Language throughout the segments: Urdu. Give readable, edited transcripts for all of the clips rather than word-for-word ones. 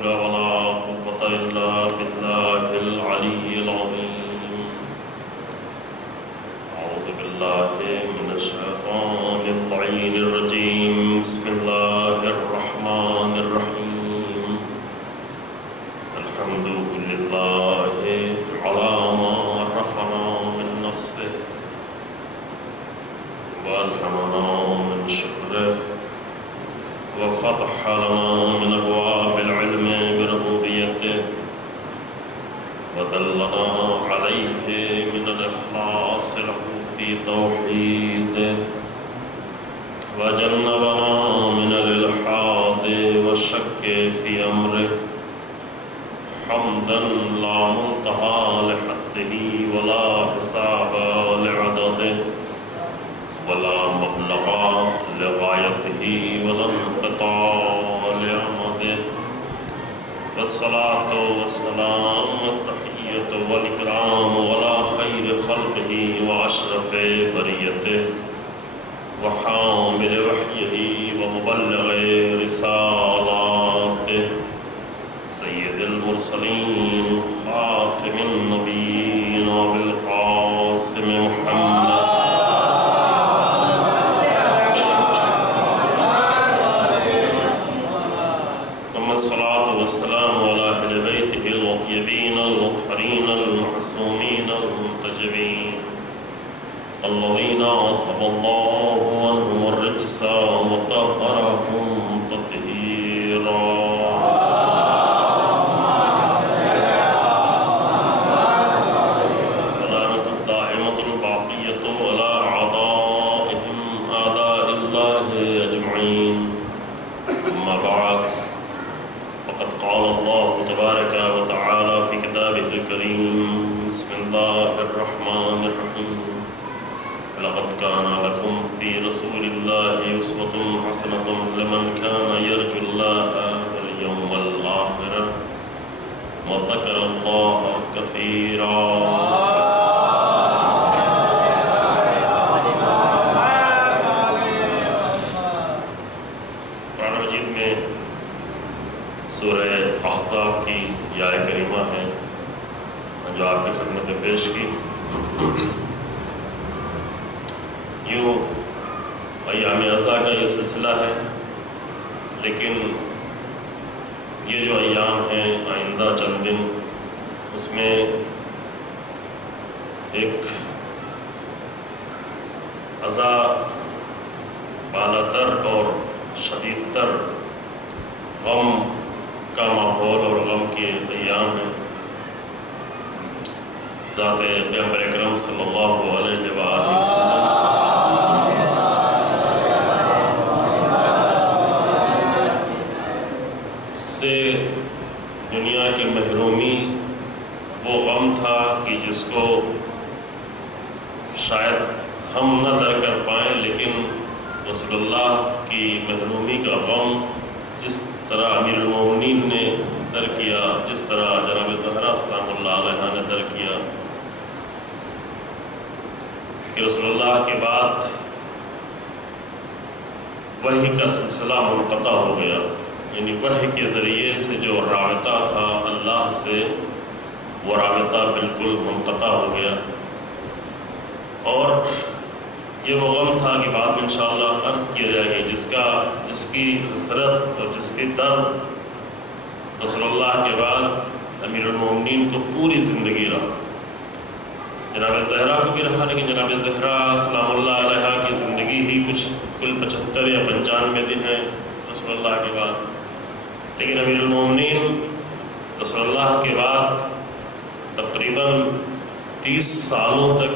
حول ولا قوة إلا بالله العلي العظيم. أعوذ بالله من الشيطان اللعين الرجيم. بسم الله الرحمن الرحيم. الحمد لله على ما رفعنا من نفسه وألهمنا من شكره وفتح لنا من أبواب العلم بربوبيته ودلنا عليه من الإخلاص له في توحيده وجنبنا من الإلحاد والشك في أمره حمدا لا منتهى لحده ولا حساب لعدده ولا مبلغ لغايته ولا انقطاع لأمده والصلاة والسلام والتحية والإكرام ولا خير خلقه وأشرف بريته وحامل وحيه ومبلغ رسالاته سيد المرسلين خاتم النبيين وبالقاسم محمد الصلاة والسلام على أهل بيته الأطيبين المطهرين المعصومين المنتجبين الذين أذهب الله عنهم الرجس وطهرهم تطهيرا. ولعنة الدائمة الباقية على أعدائهم أعداء الله أجمعين. أما بعد، فقد قال الله تبارك وتعالى في كتابه الكريم. بسم الله الرحمن الرحيم. لقد كان لكم في رسول الله أسوة حسنة لمن كان يرجو الله واليوم الآخر وذكر الله كثيرا. قرآن مجید میں سورہ احزاب کی یہ آیت کریمہ ہے جو آپ کی خدمت میں پیش کی. یوں ایام عزا کا یہ سلسلہ ہے، لیکن یہ جو ایام ہیں آئندہ چند دن، اس میں ایک عزا بالا تر اور شدید تر غم کا ماحول اور غم کے ایام ہیں. ذات پیغمبر اکرم صلی اللہ علیہ وآلہ وسلم سے دنیا کی محرومی وہ غم تھا کہ جس کو شاید ہم نہ در کر پائیں، لیکن رسول اللہ کی محرومی کا غم جس طرح امیر المومنین نے در کیا، جس طرح جناب زہرا سلام اللہ علیہ نے در کیا، کہ رسول اللہ کے بعد وحی کا سلسلہ منقطع ہو گیا. یعنی وحی کے ذریعے سے جو رابطہ تھا اللہ سے، وہ رابطہ بالکل منقطع ہو گیا. اور یہ وہ غم تھا کہ بعد میں انشاءاللہ عرض کیا جائے گی، جس کی حسرت اور جس کی درد رسول اللہ کے بعد امیر المومنین کو پوری زندگی رہا. جناب زہرا کو بھی رہا، لیکن جناب زہرا سلام اللہ علیہ کی زندگی ہی کچھ کل 75 یا 95 دن ہے رسول اللہ کے بعد. لیکن امیر المومنین رسول اللہ کے بعد تقریباً 30 سالوں تک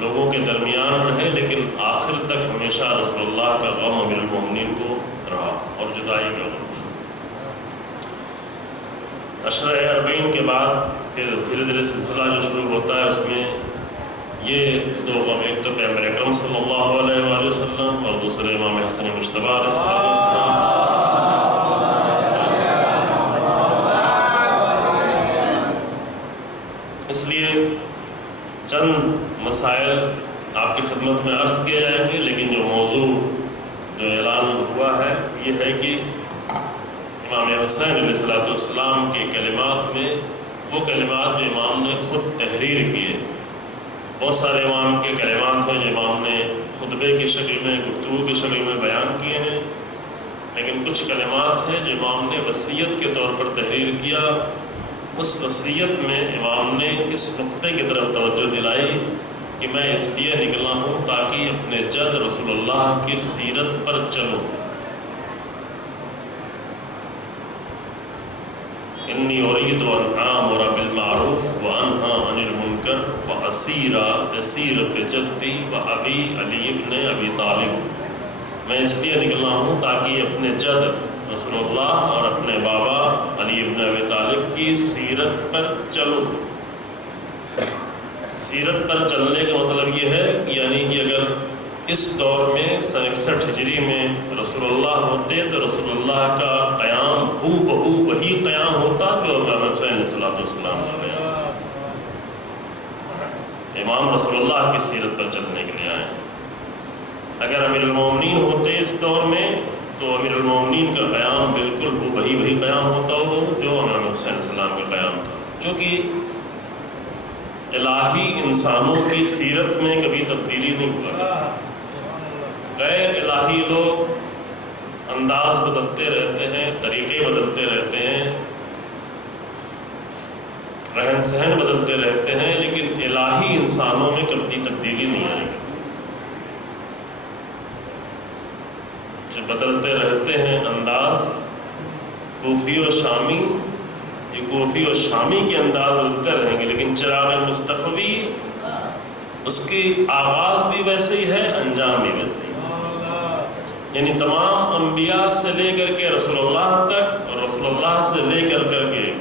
لوگوں کے درمیان رہے، لیکن آخر تک ہمیشہ رسول اللہ کا غم امیر المومنین کو رہا اور جدائی کا غم. عشرہ اربعین کے بعد پھر دھیرے دھیرے سلسلہ جو شروع ہوتا ہے، اس میں یہ دو غم، ایک تو پیغمبر اکرم صلی اللہ علیہ وآلہ وسلم اور دوسرے امام حسن مجتبی علیہ السلام. اس لیے چند مسائل آپ کی خدمت میں عرض کیے جائیں گے، لیکن جو موضوع جو اعلان ہوا ہے یہ ہے کہ امام حسین علیہ السلام کے کلمات میں وہ کلمات جو امام نے خود تحریر کیے. بہت سارے امام کے کلمات ہیں جو امام نے خطبے کی شکل میں، گفتگو کی شکل میں بیان کیے ہیں، لیکن کچھ کلمات ہیں جو امام نے وصیت کے طور پر تحریر کیا. اس وصیت میں امام نے اس نقطے کی طرف توجہ دلائی کہ میں اس لیے نکلا ہوں تاکہ اپنے جد رسول اللہ کی سیرت پر چلوں. انی ارید ان آمر بالمعروف وانہا عن المنکر واسیر بسیرت جدی وابی علی ابن ابی طالب. میں اس لیے نکلا ہوں تاکہ اپنے جد رسول اللہ اور اپنے بابا علی ابن ابی طالب کی سیرت پر چلوں. سیرت پر چلنے کا مطلب یہ ہے یعنی کہ اگر اس دور میں 61 ہجری میں رسول اللہ ہوتے تو رسول اللہ کا قیام ہو بہو وہی قیام ہوتا جو امام حسین علیہ السلام کا قیام. امام رسول اللہ کی سیرت پر چلنے کے لیے آئے. اگر امیر المومنین ہوتے اس دور میں تو امیر المومنین کا قیام بالکل وہی قیام ہوتا ہو جو امام حسین علیہ السلام کا قیام تھا. چونکہ الہی انسانوں کی سیرت میں کبھی تبدیلی نہیں ہوا. غیر الہی لوگ انداز بدلتے رہتے ہیں، طریقے بدلتے رہتے ہیں، رہن سہن بدلتے رہتے ہیں، لیکن الہی انسانوں میں کبھی تبدیلی نہیں آئے گی. جو بدلتے رہتے ہیں انداز کوفی و شامی، یہ کوفی و شامی کے انداز بدلتے رہیں گے، لیکن چراغ مصطفی اس کی آغاز بھی ویسے ہی ہے، انجام بھی ویسے ہی. یعنی تمام انبیاء سے لے کر کے رسول اللہ تک اور رسول اللہ سے لے کر کے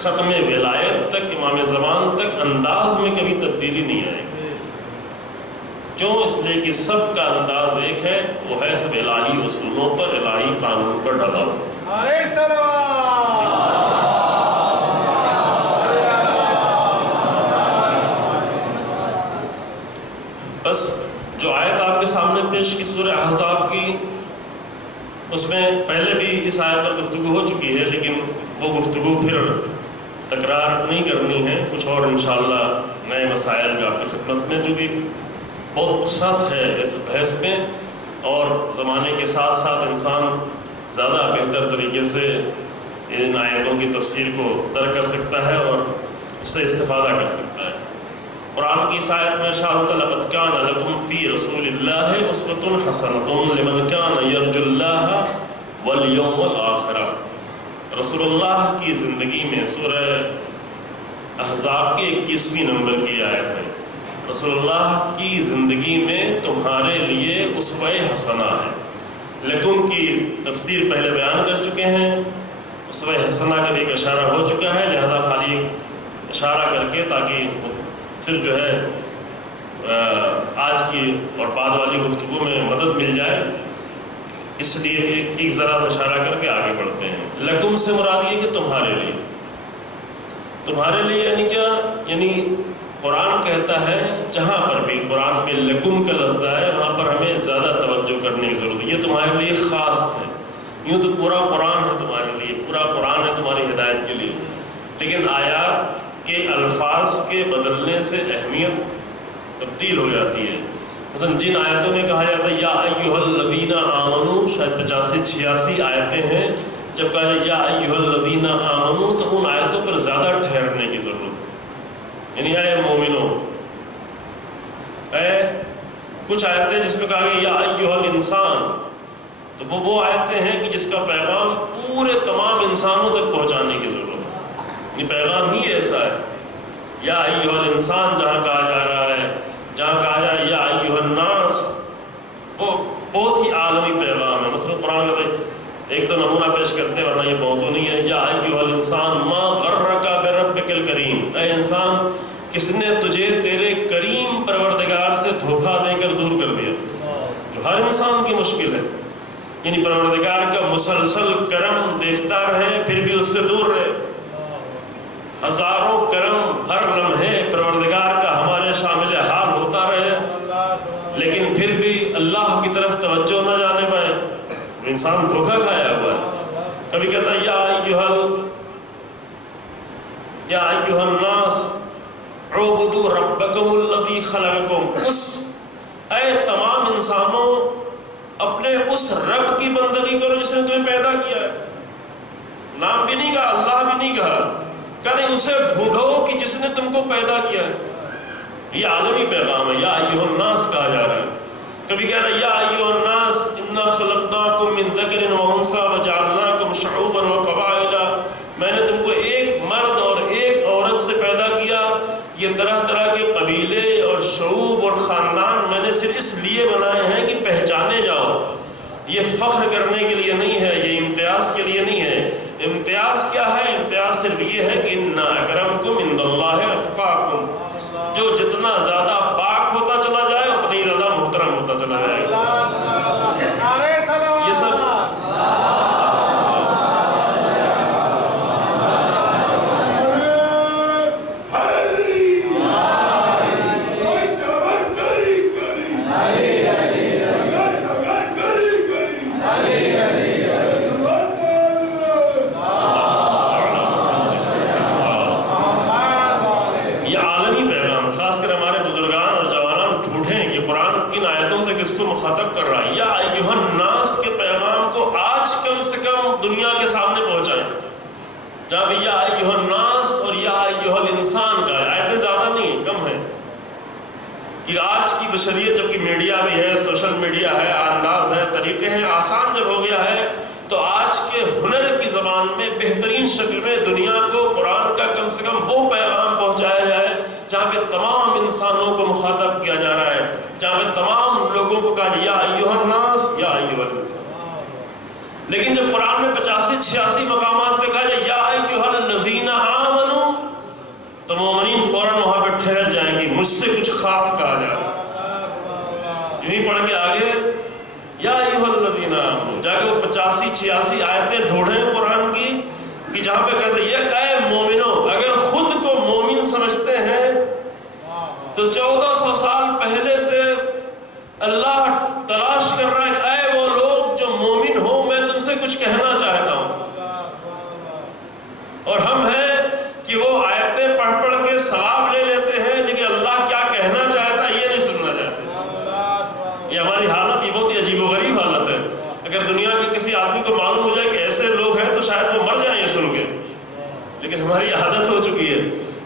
ختم ولایت تک، امام زمان تک انداز میں کبھی تبدیلی نہیں آئے گی. کیوں؟ اس لیے کہ سب کا انداز ایک ہے، وہ ہے سب الہی اصولوں پر، الہی قانون پر ڈھلا ہوا. بس جو آیت آپ کے سامنے پیش کی سورہ احزاب کی، اس میں پہلے بھی اس آیت پر گفتگو ہو چکی ہے، لیکن وہ گفتگو پھر تکرار نہیں کرنی ہے. کچھ اور انشاءاللہ نئے مسائل جو آپ کی خدمت میں، جو بھی بہت وسعت ہے اس بحث میں، اور زمانے کے ساتھ ساتھ انسان زیادہ بہتر طریقے سے ان آیتوں کی تفسیر کو درک کر سکتا ہے اور اس سے استفادہ کر سکتا ہے. قرآن کی اس آیت میں ارشاد ہوتا ہے لقد کان لکم فی رسول اللہ اسوۃ حسنۃ لمن کان یرجو اللہ والیوم الآخر. رسول اللہ کی زندگی میں سورہ احزاب کی 21ویں نمبر کی آیت ہے. رسول اللہ کی زندگی میں تمہارے لیے اسوہ حسنہ ہے. لکم کی تفسیر پہلے بیان کر چکے ہیں، اسوہ حسنہ کا بھی ایک اشارہ ہو چکا ہے، لہذا خالی اشارہ کر کے تاکہ صرف جو ہے آج کی اور بعد والی گفتگو میں مدد مل جائے، اس لیے ایک ذرا اشارہ کر کے آگے بڑھتے ہیں. لکم سے مراد یہ کہ تمہارے لیے. تمہارے لیے یعنی کیا؟ یعنی قرآن کہتا ہے جہاں پر بھی قرآن میں لکم کا لفظ ہے وہاں پر ہمیں زیادہ توجہ کرنے کی ضرورت ہے. یہ تمہارے لیے خاص ہے. یوں تو پورا قرآن ہے تمہارے لیے، پورا قرآن ہے تمہاری ہدایت کے لیے، لیکن آیات کے الفاظ کے بدلنے سے اہمیت تبدیل ہو جاتی ہے. مثلا جن آیتوں میں کہا جاتا ہے یا ایھا الذین آمنو، شاید 85-86 آیتیں ہیں، جب کہا جائے یا ایھا الذین آمنو تو ان آیتوں پر زیادہ ٹھہرنے کی ضرورت ہے. یعنی اے مومنو، اے کچھ آیتیں جس میں کہا گیا یا ایھا الانسان، تو وہ آیتیں ہیں کہ جس کا پیغام پورے تمام انسانوں تک پہنچانے کی ضرورت ہے. یہ پیغام ہی ایسا ہے. یا ایھا الانسان جہاں کہا جا رہا ہے، جہاں کہا جائے یا ایھا الناس، وہ بہت ہی عالمی پیغام ہے. مثلا قرآن کا ایک تو نمونہ پیش کرتے ہیں ورنہ یہ بہت تو نہیں ہے. یا ایھا الانسان ما غرک بربک الکریم، اے انسان کس نے تجھے تیرے کریم پروردگار سے دھوکہ دے کر دور کر دیا، جو ہر انسان کی مشکل ہے. یعنی پروردگار کا مسلسل کرم دیکھتا رہے پھر بھی اس سے دور رہے. ہزاروں کرم ہر لمحے پروردگار کا ہمارے شامل حال ہوتا رہے، لیکن پھر بھی اللہ کی طرف توجہ نہ جانے پائے. انسان دھوکہ کھایا ہوا ہے. کبھی کہتا ہے یا ایھا الناس اعبدوا ربکم الذی خلقکم، اے تمام انسانوں اپنے اس رب کی بندگی کرو جس نے تمہیں پیدا کیا ہے. نام بھی نہیں کہا، اللہ بھی نہیں کہا، کہ اسے ڈھونڈو کہ جس نے تم کو پیدا کیا ہے. یہ عالمی پیغام ہے، یا ایھا الناس کہا جا رہا ہے. کبھی کہہ رہا ہے یا ایھا الناس انا خلقناکم من ذکر و انثی وجعلناکم شعوبا وقبائل، میں نے تم کو ایک مرد اور ایک عورت سے پیدا کیا. یہ طرح طرح کے قبیلے اور شعوب اور خاندان میں نے صرف اس لیے بنائے ہیں کہ پہچانے جاؤ. یہ فخر کرنے کے لیے نہیں ہے، یہ امتیاز کے لیے نہیں ہے. امتیاز کیا ہے؟ امتیاز صرف یہ ہے کہ ان اکرمکم عند اللہ اتقاکم، جو جتنا زیادہ پاک ہوتا چلا جائے اتنا ہی زیادہ محترم ہوتا چلا جائے. یہ سب کس کو مخاطب کر رہا ہے. یا ایھا الناس کے پیغام کو آج کم سے کم دنیا کے سامنے پہنچائیں. جہاں بھی یا ایھا الناس اور یا ایھا الانسان کا آیتیں زیادہ نہیں، کم ہے. کہ آج کی بشریت جبکہ میڈیا بھی ہے، سوشل میڈیا ہے، انداز ہے، طریقے ہیں، آسان جب ہو گیا ہے تو آج کے ہنر کی زبان میں بہترین شکل میں دنیا کو قرآن کا کم سے کم وہ پیغام پہنچایا جائے جہاں پہ تمام انسانوں کو مخاطب کیا جا رہا ہے، جہاں پہ تمام لوگوں کو کہا یا ایھا الناس یا ایھا الانسان. لیکن جب قرآن میں 85-86 مقامات پہ کہا جائے یا ایھا الذین آمنوا، تو مومنین فوراً وہاں پہ ٹھہر جائیں گے، مجھ سے کچھ خاص کہا جائے. یوں پڑھ کے آگے یا ایھا الذین آمنوا، جا کے وہ 85-86 آیتیں ڈھونڈیں قرآن کی کہ جہاں پہ کہتے ہیں یہ اے مومنوں. اگر خود کو مومن سمجھتے ہیں تو 1400 سال پہلے سے اللہ تلاش کر رہا ہے اے وہ لوگ جو مومن ہو، میں تم سے کچھ کہنا چاہتا ہوں. اور ہم ہیں کہ وہ آیتیں پڑھ پڑھ کے ثواب لے لیتے ہیں، لیکن اللہ کیا کہنا چاہتا ہے یہ نہیں سننا چاہتے. یہ ہماری حالت یہ بہت ہی عجیب و غریب حالت ہے. اگر دنیا کے کسی آدمی کو معلوم ہو جائے کہ ایسے لوگ ہیں تو شاید وہ مر جائیں یہ سن کے، لیکن ہماری عادت ہو چکی ہے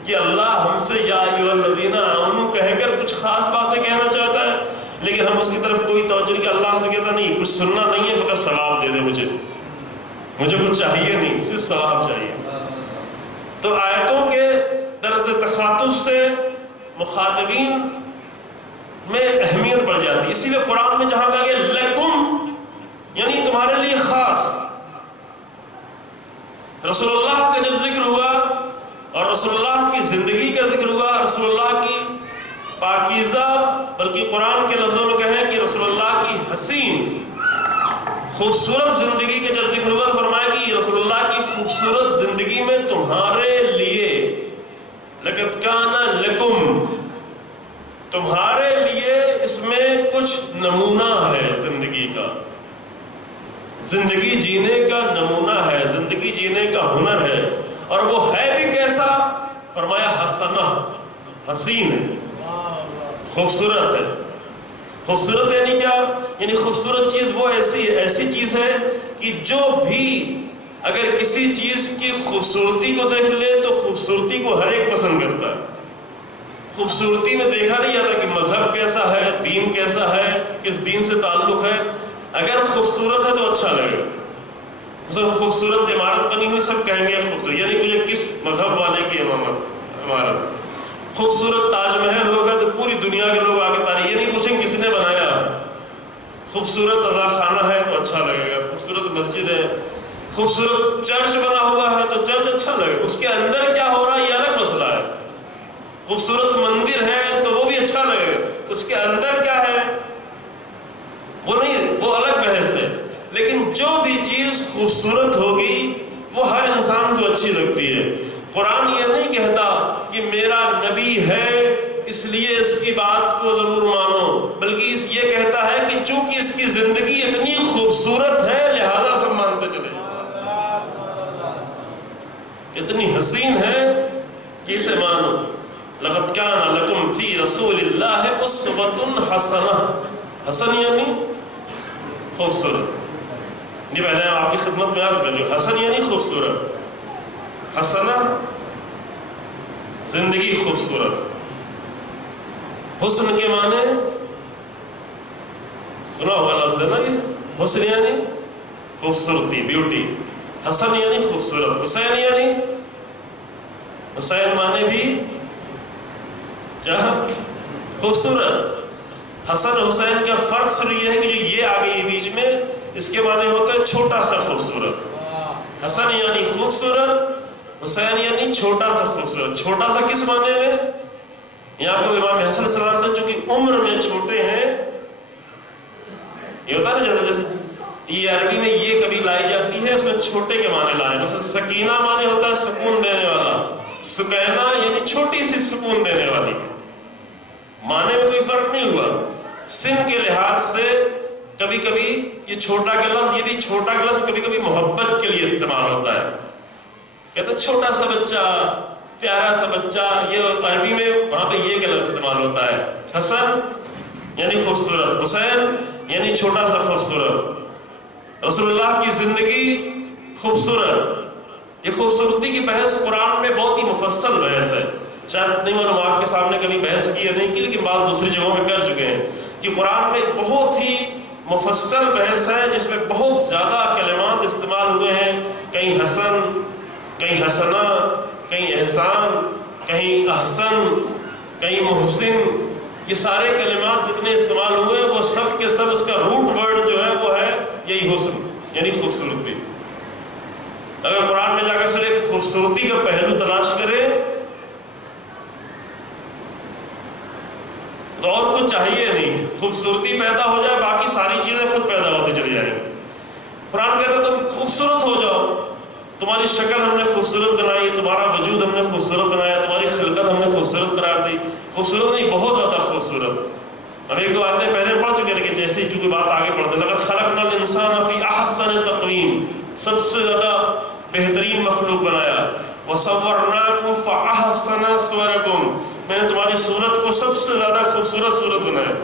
کہ اللہ ہم سے یا ایھا الذین آمنوا کہہ کر کچھ خاص باتیں کہنا چاہتا ہے، لیکن ہم اس کی طرف کوئی توجہ نہیں. کہ اللہ سے کہتا نہیں کچھ سننا نہیں ہے، فقط ثواب دے دے، مجھے کچھ چاہیے نہیں، صرف ثواب چاہیے. تو آیتوں کے طرز تخاطب سے مخاطبین میں اہمیت بڑھ جاتی ہے. اسی لیے قرآن میں جہاں کہا گیا لکم، یعنی تمہارے لیے خاص. رسول اللہ کا جب ذکر ہوا اور رسول اللہ کی زندگی کا ذکر ہوا، رسول اللہ کی پاکیزہ، بلکہ قرآن کے لفظوں میں کہیں کہ رسول اللہ کی حسین خوبصورت زندگی کا جب ذکر ہوا تو فرمایا کہ رسول اللہ کی خوبصورت زندگی میں تمہارے لیے لقد کان لکم، تمہارے لیے اس میں کچھ نمونہ ہے زندگی کا، زندگی جینے کا نمونہ ہے، زندگی جینے کا ہنر ہے. اور وہ ہے بھی کیسا؟ فرمایا حسنہ، حسین ہے، خوبصورت ہے. خوبصورت یعنی کیا؟ یعنی خوبصورت چیز وہ ایسی چیز ہے کہ جو بھی اگر کسی چیز کی خوبصورتی کو دیکھ لے تو خوبصورتی کو ہر ایک پسند کرتا ہے. خوبصورتی میں دیکھا نہیں جاتا کہ مذہب کیسا ہے، دین کیسا ہے، کس دین سے تعلق ہے. اگر خوبصورت ہے تو اچھا لگے. مثلا خوبصورت عمارت بنی ہوئی سب کہیں گے خوبصورت، یعنی مجھے کس مذہب والے کی عمارت. خوبصورت تاج محل ہوگا تو پوری دنیا کے لوگ آگے تعریف، یہ نہیں پوچھیں کس نے بنایا. خوبصورت رضا خانہ ہے تو اچھا لگے گا، خوبصورت مسجد ہے، خوبصورت چرچ بنا ہوا ہے تو چرچ اچھا لگے گا. اس کے اندر کیا ہو رہا ہے یہ الگ مسئلہ ہے. خوبصورت مندر ہے تو وہ بھی اچھا لگے گا، اس کے اندر کیا ہے وہ نہیں، وہ الگ بحث ہے. لیکن جو بھی چیز خوبصورت ہوگی وہ ہر انسان کو اچھی لگتی ہے. قرآن یہ نہیں کہتا کہ میرا نبی ہے اس لیے اس کی بات کو ضرور مانو، بلکہ یہ کہتا ہے کہ چونکہ اس کی زندگی اتنی خوبصورت ہے لہذا سب مانتے چلے. اتنی حسین ہے کہ اسے مانو. لقد کان لکم فی رسول اللہ اسوۃ حسنہ. حسن یعنی خوبصورت. یہ پہلے آپ کی خدمت میں عرض کر جو حسن یعنی خوبصورت. حسنہ زندگی خوبصورت. حسن کے معنی سنا ہوا لفظ ہے نا یہ. حسن یعنی خوبصورتی، بیوٹی. حسن یعنی خوبصورت. حسین یعنی حسین معنی بھی کیا خوبصورت. حسن حسین کا فرق صرف یہ ہے کہ جو یہ آ گئی بیچ میں اس کے معنی ہوتا ہے چھوٹا سا خوبصورت. حسن یعنی خوبصورت، حسین یعنی چھوٹا سا خوبصورت. چھوٹا سا کس معنی میں؟ یہاں پہ امام حسن علیہ السلام سے چونکہ عمر میں چھوٹے ہیں، یہ ہوتا ہے نا جیسے یہ عربی میں یہ کبھی لائی جاتی ہے اس میں چھوٹے کے معنی لائے. مثلا سکینہ معنی ہوتا ہے سکون دینے والا. سکینہ یعنی چھوٹی سی سکون دینے والی. معنی میں کوئی فرق نہیں ہوا. سن کے لحاظ سے کبھی کبھی یہ چھوٹا کا لفظ، یہ بھی چھوٹا کا لفظ کبھی کبھی محبت کے لیے استعمال ہوتا ہے. کہتے ہیں چھوٹا سا بچہ، پیارا سا بچہ. یہ عربی میں وہاں پہ یہ لفظ استعمال ہوتا ہے. حسن یعنی خوبصورت، حسین یعنی چھوٹا سا خوبصورت. رسول اللہ کی زندگی خوبصورت. یہ خوبصورتی کی بحث قرآن میں بہت ہی مفصل بحث ہے. شاید نہیں معلوم آپ کے سامنے کبھی بحث کی یا نہیں کی، لیکن بعض دوسری جگہوں میں کر چکے ہیں کہ قرآن میں بہت ہی مفصل بحث ہے جس میں بہت زیادہ کلمات استعمال ہوئے ہیں. کہیں حسن، کہیں حسنہ، کہیں احسان، کہیں احسن، کہیں محسن. یہ سارے کلمات جتنے استعمال ہوئے وہ سب کے سب اس کا روٹ ورڈ جو ہے وہ ہے یہی حسن یعنی خوبصورتی. اگر قرآن میں جا کر صرف خوبصورتی کا پہلو تلاش کرے تو اور کچھ چاہیے نہیں. خوبصورتی پیدا ہو جائے باقی ساری چیزیں خود پیدا ہوتی چلی جائیں. قرآن کہتا ہے تم خوبصورت ہو جاؤ. تمہاری شکل ہم نے خوبصورت بنائی، تمہارا وجود ہم نے خوبصورت بنایا، تمہاری خلقت ہم نے خوبصورت قرار دی. خوبصورت نہیں، بہت زیادہ خوبصورت. اب ایک دو آیتیں پہلے پڑھ چکے لیکن جیسے ہی چونکہ بات آگے پڑھتے ہیں لقد خلقنا الانسان فی احسن تقویم. سب سے زیادہ بہترین مخلوق بنایا. وصورناکم فاحسن صورکم. میں نے تمہاری صورت کو سب سے زیادہ خوبصورت صورت بنایا.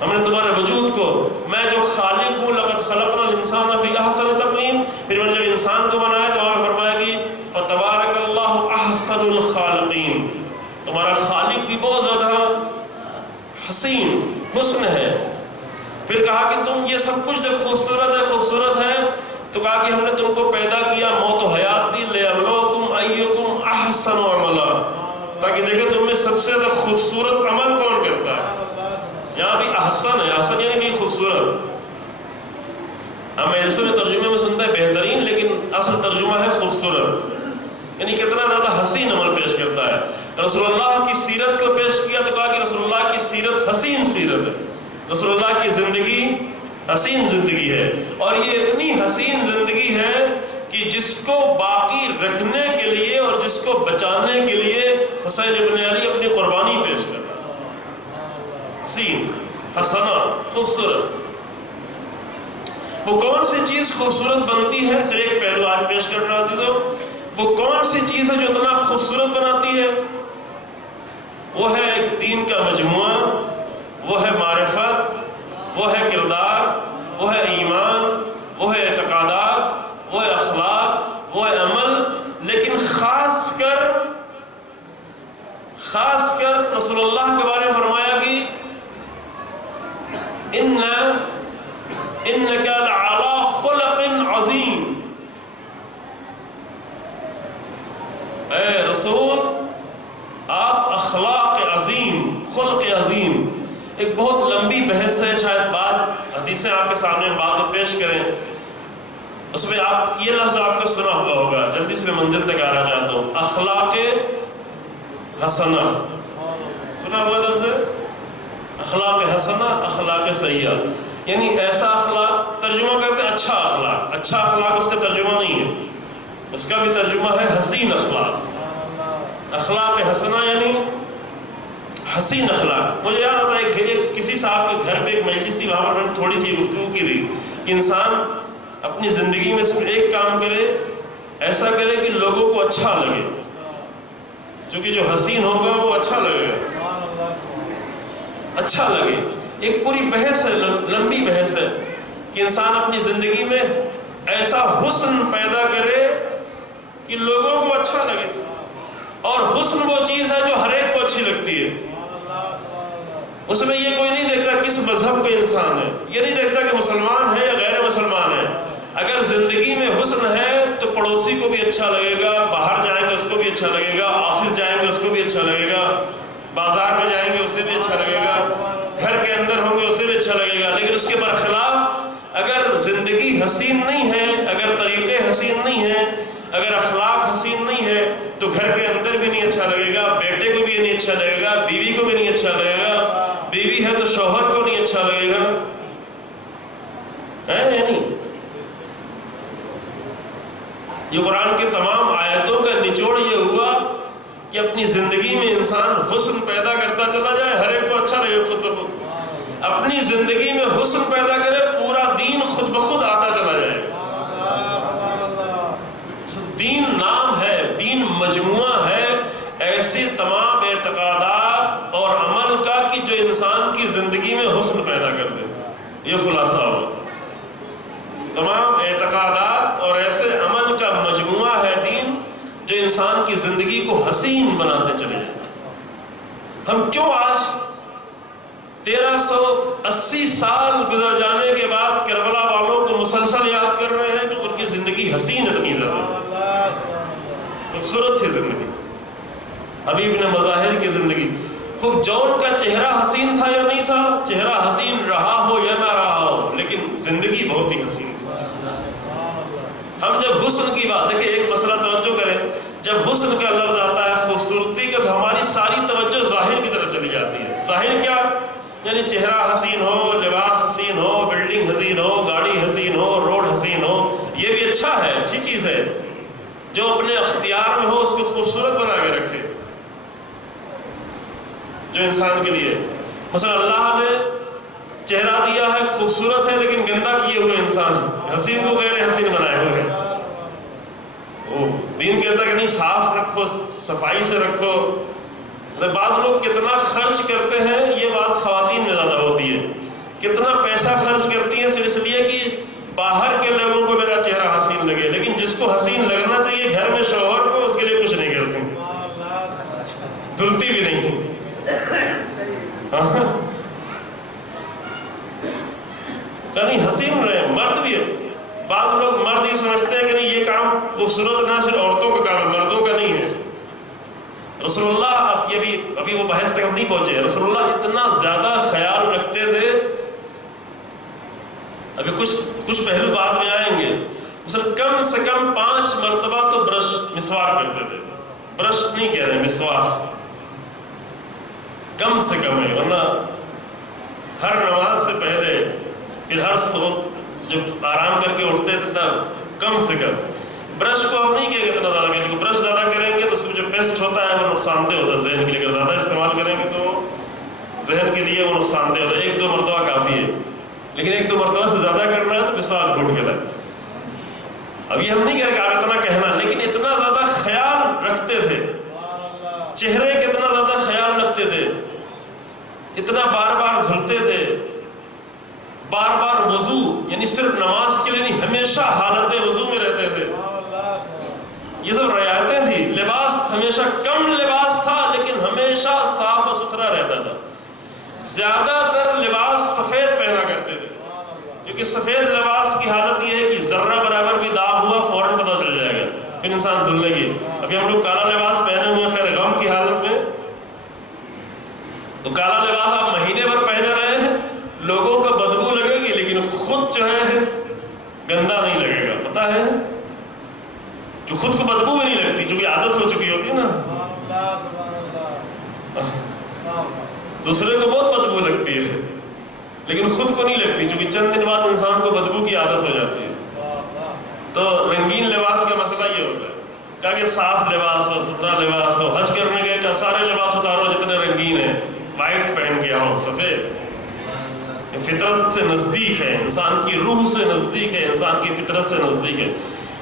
ہم نے تمہارے وجود کو، میں جو خالق ہوں لقد خلقنا الانسان فی احسن تقویم. پھر میں نے جب انسان کو بنایا تو وہاں فرمایا کہ فتبارک اللہ احسن الخالقین. تمہارا خالق بھی بہت زیادہ حسین، حسن ہے. پھر کہا کہ تم یہ سب کچھ جب خوبصورت ہے تو کہا کہ ہم نے تم کو پیدا کیا، موت و حیات دی، لِیَبْلُوَکُمْ أَيُّکُمْ أَحْسَنُ عَمَلًا، تاکہ دیکھیں تم میں سب سے زیادہ خوبصورت عمل کون کرتا ہے. یہاں بھی احسن ہے، احسن یعنی بھی خوبصورت. اب میں اس میں ترجمے میں سنتا ہے بہترین، لیکن اصل ترجمہ ہے خوبصورت. یعنی کتنا زیادہ حسین عمل پیش کرتا ہے. رسول اللہ کی سیرت کو پیش کیا تو کہا کہ رسول اللہ کی سیرت حسین سیرت ہے. رسول اللہ کی زندگی حسین زندگی ہے. اور یہ اتنی حسین زندگی ہے کہ جس کو باقی رکھنے کے لیے اور جس کو بچانے کے لیے حسین ابن علی اپنی قربانی پیش کر رہا ہے. حسین، حسنہ، خوبصورت. وہ کون سی چیز خوبصورت بنتی ہے؟ صرف ایک پہلو آج پیش کر رہا عزیزو. وہ کون سی چیز ہے جو اتنا خوبصورت بناتی ہے؟ وہ ہے ایک دین کا مجموعہ، وہ ہے معرفت، وہ ہے کردار، وہ ہے ایمان، وہ ہے اعتقادات، وہ ہے اخلاق، وہ ہے عمل. لیکن خاص کر رسول اللہ کے بارے میں فرمایا کہ انک لعلی خلق عظیم. اے رسول آپ اخلاق عظیم، خلق عظیم. ایک بہت لمبی بحث ہے، شاید بعض حدیثیں آپ کے سامنے بعد میں پیش کریں. اس میں آپ یہ لفظ آپ کو سنا ہوا ہوگا، جلدی سے میں منزل تک آنا چاہتا ہوں. اخلاق حسنہ سنا ہوا لفظ ہے. اخلاق حسنہ، اخلاق سیئہ، یعنی ایسا اخلاق ترجمہ کرتے ہیں اچھا اخلاق. اچھا اخلاق اس کا ترجمہ نہیں ہے، اس کا بھی ترجمہ ہے حسین اخلاق. اخلاق حسنہ یعنی حسین اخلاق. مجھے یاد آتا ہے کسی صاحب کے گھر پہ ایک مجلس تھی، وہاں پر میں نے تھوڑی سی گفتگو کی تھی کہ انسان اپنی زندگی میں صرف ایک کام کرے، ایسا کرے کہ لوگوں کو اچھا لگے، چونکہ جو حسین ہوگا وہ اچھا لگے گا، اچھا لگے۔ ایک پوری بحث ہے، لمبی بحث ہے کہ انسان اپنی زندگی میں ایسا حسن پیدا کرے کہ لوگوں کو اچھا لگے، اور حسن وہ چیز ہے جو ہر ایک کو اچھی لگتی ہے۔ اس میں یہ کوئی نہیں دیکھتا کس مذہب کا انسان ہے، یہ نہیں دیکھتا کہ مسلمان ہے یا غیر مسلمان ہے۔ اگر زندگی میں حسن ہے تو پڑوسی کو بھی اچھا لگے گا، باہر جائیں گے اس کو بھی اچھا لگے گا، آفس جائیں گے اس کو بھی اچھا لگے گا، بازار میں جائیں گے اسے بھی اچھا لگے گا، گھر کے اندر ہوں گے اسے بھی اچھا لگے گا۔ لیکن اس کے برخلاف اگر زندگی حسین نہیں ہے، اگر طریقے حسین نہیں ہیں، اگر اخلاق حسین نہیں ہے تو گھر کے اندر بھی نہیں اچھا لگے گا، بیٹے کو بھی نہیں اچھا لگے گا، بیوی کو بھی نہیں اچھا لگے گا، بیوی ہے تو شوہر کو نہیں اچھا لگے گا، ہے یا نہیں؟ یہ قرآن کی تمام آیتوں کا نچوڑ یہ ہوا کہ اپنی زندگی میں انسان حسن پیدا کرتا چلا جائے، ہر ایک کو اچھا لگے خود بخود۔ اپنی زندگی میں حسن پیدا کرے، پورا دین خود بخود آتا چلا جائے۔ دین نام ہے، دین مجموعہ ہے ایسے تمام اعتقادات اور عمل کا کہ جو انسان کی زندگی میں حسن پیدا کر دے۔ یہ خلاصہ ہو، تمام اعتقادات اور ایسے عمل کا مجموعہ ہے دین جو انسان کی زندگی کو حسین بناتے چلے جائیں۔ ہم کیوں آج 1380 سال گزر جانے کے بعد کربلا والوں کو مسلسل یاد کر رہے ہیں کہ ان کی زندگی حسین اتنی زیادہ خوبصورت تھی زندگی، حبیب نے مظاہر کی زندگی۔ خوب جون کا چہرہ حسین تھا یا نہیں تھا، چہرہ حسین رہا ہو یا نہ رہا ہو، لیکن زندگی بہت ہی حسین تھی۔ ہم جب حسن کی بات، دیکھیں ایک مسئلہ توجہ کریں، جب حسن کا لفظ آتا ہے خوبصورتی کا، تو ہماری ساری توجہ ظاہر کی طرف چلی جاتی ہے۔ ظاہر کیا؟ یعنی چہرہ حسین ہو، لباس حسین ہو، بلڈنگ حسین ہو، گاڑی حسین ہو، روڈ حسین ہو، یہ بھی اچھا ہے، اچھی چیز ہے، جو اپنے اختیار میں ہو اس کو خوبصورت بنا کے رکھے جو انسان کے لیے۔ مثلا اللہ نے چہرہ دیا ہے، خوبصورت ہے، لیکن گندا کیے ہوئے انسان حسین کو غیر حسین بنائے ہوئے ہیں۔ وہ دین کہتا ہے کہ نہیں، صاف رکھو، صفائی سے رکھو۔ بعض لوگ کتنا خرچ کرتے ہیں، یہ بات خواتین میں زیادہ ہوتی ہے، کتنا پیسہ خرچ کرتی ہیں صرف اس لیے کہ باہر کے لوگوں کو میرا چہرہ حسین لگے، لیکن جس کو حسین لگنا چاہیے گھر میں شوہر کو، اس کے لیے کچھ نہیں کرتے، دھلتی بھی نہیں۔ نہیں، حسین رہے، مرد بھی ہے۔ بعض لوگ مرد ہی سمجھتے ہیں کہ نہیں یہ کام خوبصورت نہ صرف عورتوں کا کام ہے، مردوں کا نہیں ہے۔ رسول اللہ، اب یہ بھی ابھی وہ بحث تک ہم نہیں پہنچے، رسول اللہ اتنا زیادہ خیال رکھتے تھے، ابھی کچھ پہلو بعد میں آئیں گے، مثلا کم سے کم 5 مرتبہ تو مسواک کرتے تھے، برش نہیں کہہ رہے، مسواک کم سے کم ہے، ورنہ ہر نماز سے پہلے، پھر ہر صبح جب آرام کر کے اٹھتے تھے تب کم سے کم۔ برش کو ہم نہیں کہیں گے اتنا زیادہ، کیونکہ برش زیادہ کریں گے تو اس میں جو پیسٹ ہوتا ہے وہ نقصان دہ ہوتا ہے ذہن کے لیے، اگر زیادہ استعمال کریں گے تو ذہن کے لیے وہ نقصان دہ ہوتا ہے۔ 1-2 مرتبہ کافی ہے، لیکن 1-2 مرتبہ سے زیادہ کرنا ہے تو مسواک ڈھونڈ کے لائیں۔ اب یہ ہم نہیں کہہ رہے کہ آپ اتنا کہنا، لیکن اتنا زیادہ خیال رکھتے تھے، چہرے کے اتنا زیادہ خیال رکھتے تھے، اتنا بار بار دھلتے تھے، بار بار وضو، یعنی صرف نماز کے لیے نہیں، ہمیشہ حالت وضو میں رہتے تھے۔ یہ سب رعایتیں تھی۔ لباس ہمیشہ کم لباس تھا لیکن ہمیشہ صاف و ستھرا رہتا تھا۔ زیادہ تر لباس سفید پہنا کرتے تھے، کیونکہ سفید لباس کی حالت یہ ہے کہ ذرہ برابر بھی داغ ہوا فوراً پتہ چل جائے گا، پھر انسان دھل لے گی۔ ابھی ہم لوگ کالا لباس پہنے ہوئے خیر غم کی حالت میں، تو کالا لباس آپ مہینے بھر پہنے رہے ہیں، لوگوں کا بدبو لگے گی لیکن خود جو ہے گندا نہیں لگے گا، پتہ ہے کہ خود کو بدبو بھی نہیں لگتی، چونکہ عادت ہو چکی ہوتی ہے نا۔ دوسرے کو بہت بدبو لگتی ہے لیکن خود کو نہیں لگتی، چونکہ چند دن بعد انسان کو بدبو کی عادت ہو جاتی ہے۔ تو رنگین لباس کا مسئلہ یہ ہوتا ہے، کہا کہ صاف لباس ہو، ستھرا لباس ہو۔ حج کرنے گئے کہ سارے لباس اتارو جتنے رنگین ہیں، وائٹ پہن کے آؤ، سفید۔ فطرت سے نزدیک ہے، انسان کی روح سے نزدیک ہے، انسان کی فطرت سے نزدیک ہے۔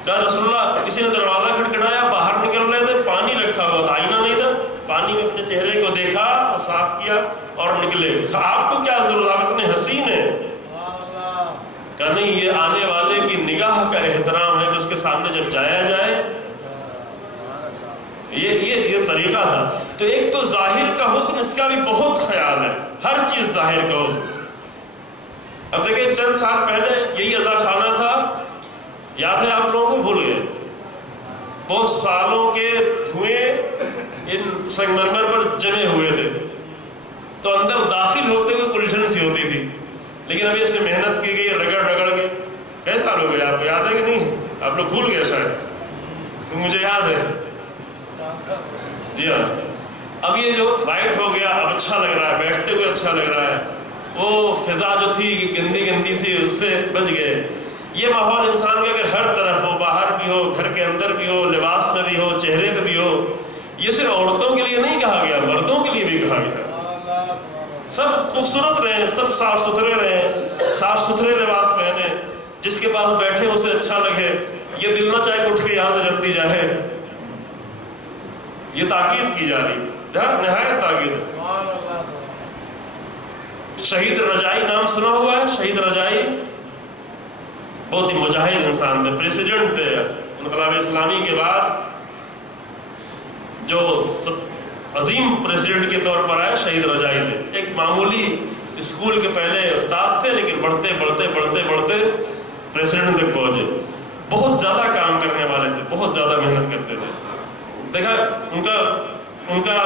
کہا رسول اللہ کسی نے دروازہ کھٹکھٹایا، باہر نکل رہے تھے، پانی رکھا ہوا تھا، آئینہ نہیں تھا، پانی میں اپنے چہرے کو دیکھا، صاف کیا اور نکلے. آپ کو کیا ضرورت، آپ اتنے حسین ہیں. کہا نہیں، یہ آنے والے کی نگاہ کا احترام ہے کہ اس کے سامنے جب جایا جائے. یہ طریقہ تھا. تو ایک تو ظاہر کا حسن، اس کا بھی بہت خیال ہے، ہر چیز ظاہر کا حسن. اب دیکھیں چند سال پہلے یہی عزا خانہ تھا، یاد ہے آپ لوگوں کو؟ بھول گئے. بہت سالوں کے دھوئیں ان سنگمرمر پر جمے ہوئے تھے، تو اندر داخل ہوتے ہوئے الجھن سی ہوتی تھی. لیکن ابھی اس میں محنت کی گئی، رگڑ کے. کئی سال ہو گئے؟ آپ کو یاد ہے کہ نہیں؟ آپ لوگ بھول گئے شاید، مجھے یاد ہے. جی ہاں. اب یہ جو وائٹ ہو گیا، اب اچھا لگ رہا ہے، بیٹھتے ہوئے اچھا لگ رہا ہے. وہ فضا جو تھی گندی سی، اس سے بچ گئے. یہ ماحول انسان کے اگر ہر طرف ہو، باہر بھی ہو، گھر کے اندر بھی ہو، لباس میں بھی ہو، چہرے پہ بھی ہو. یہ صرف عورتوں کے لیے نہیں کہا گیا، مردوں کے لیے بھی کہا گیا. سب خوبصورت رہیں، سب صاف ستھرے رہیں، صاف ستھرے لباس پہنے، جس کے پاس بیٹھے اسے اچھا لگے. یہ دل نہ چاہے اٹھ کے یہاں سے جلدی جائے. یہ تاکید کی جا رہی، نہایت تاکید. شہید رجائی نام سنا ہوا ہے؟ شہید رجائی بہت ہی مجاہد انسان تھے، پریسیڈنٹ تھے انقلاب اسلامی کے بعد جو عظیم پریسیڈنٹ کے طور پر آئے. شہید رجائی تھے، ایک معمولی اسکول کے پہلے استاد تھے، لیکن بڑھتے پریسیڈنٹ تک پہنچے. بہت زیادہ کام کرنے والے تھے، بہت زیادہ محنت کرتے تھے. دیکھا ان کا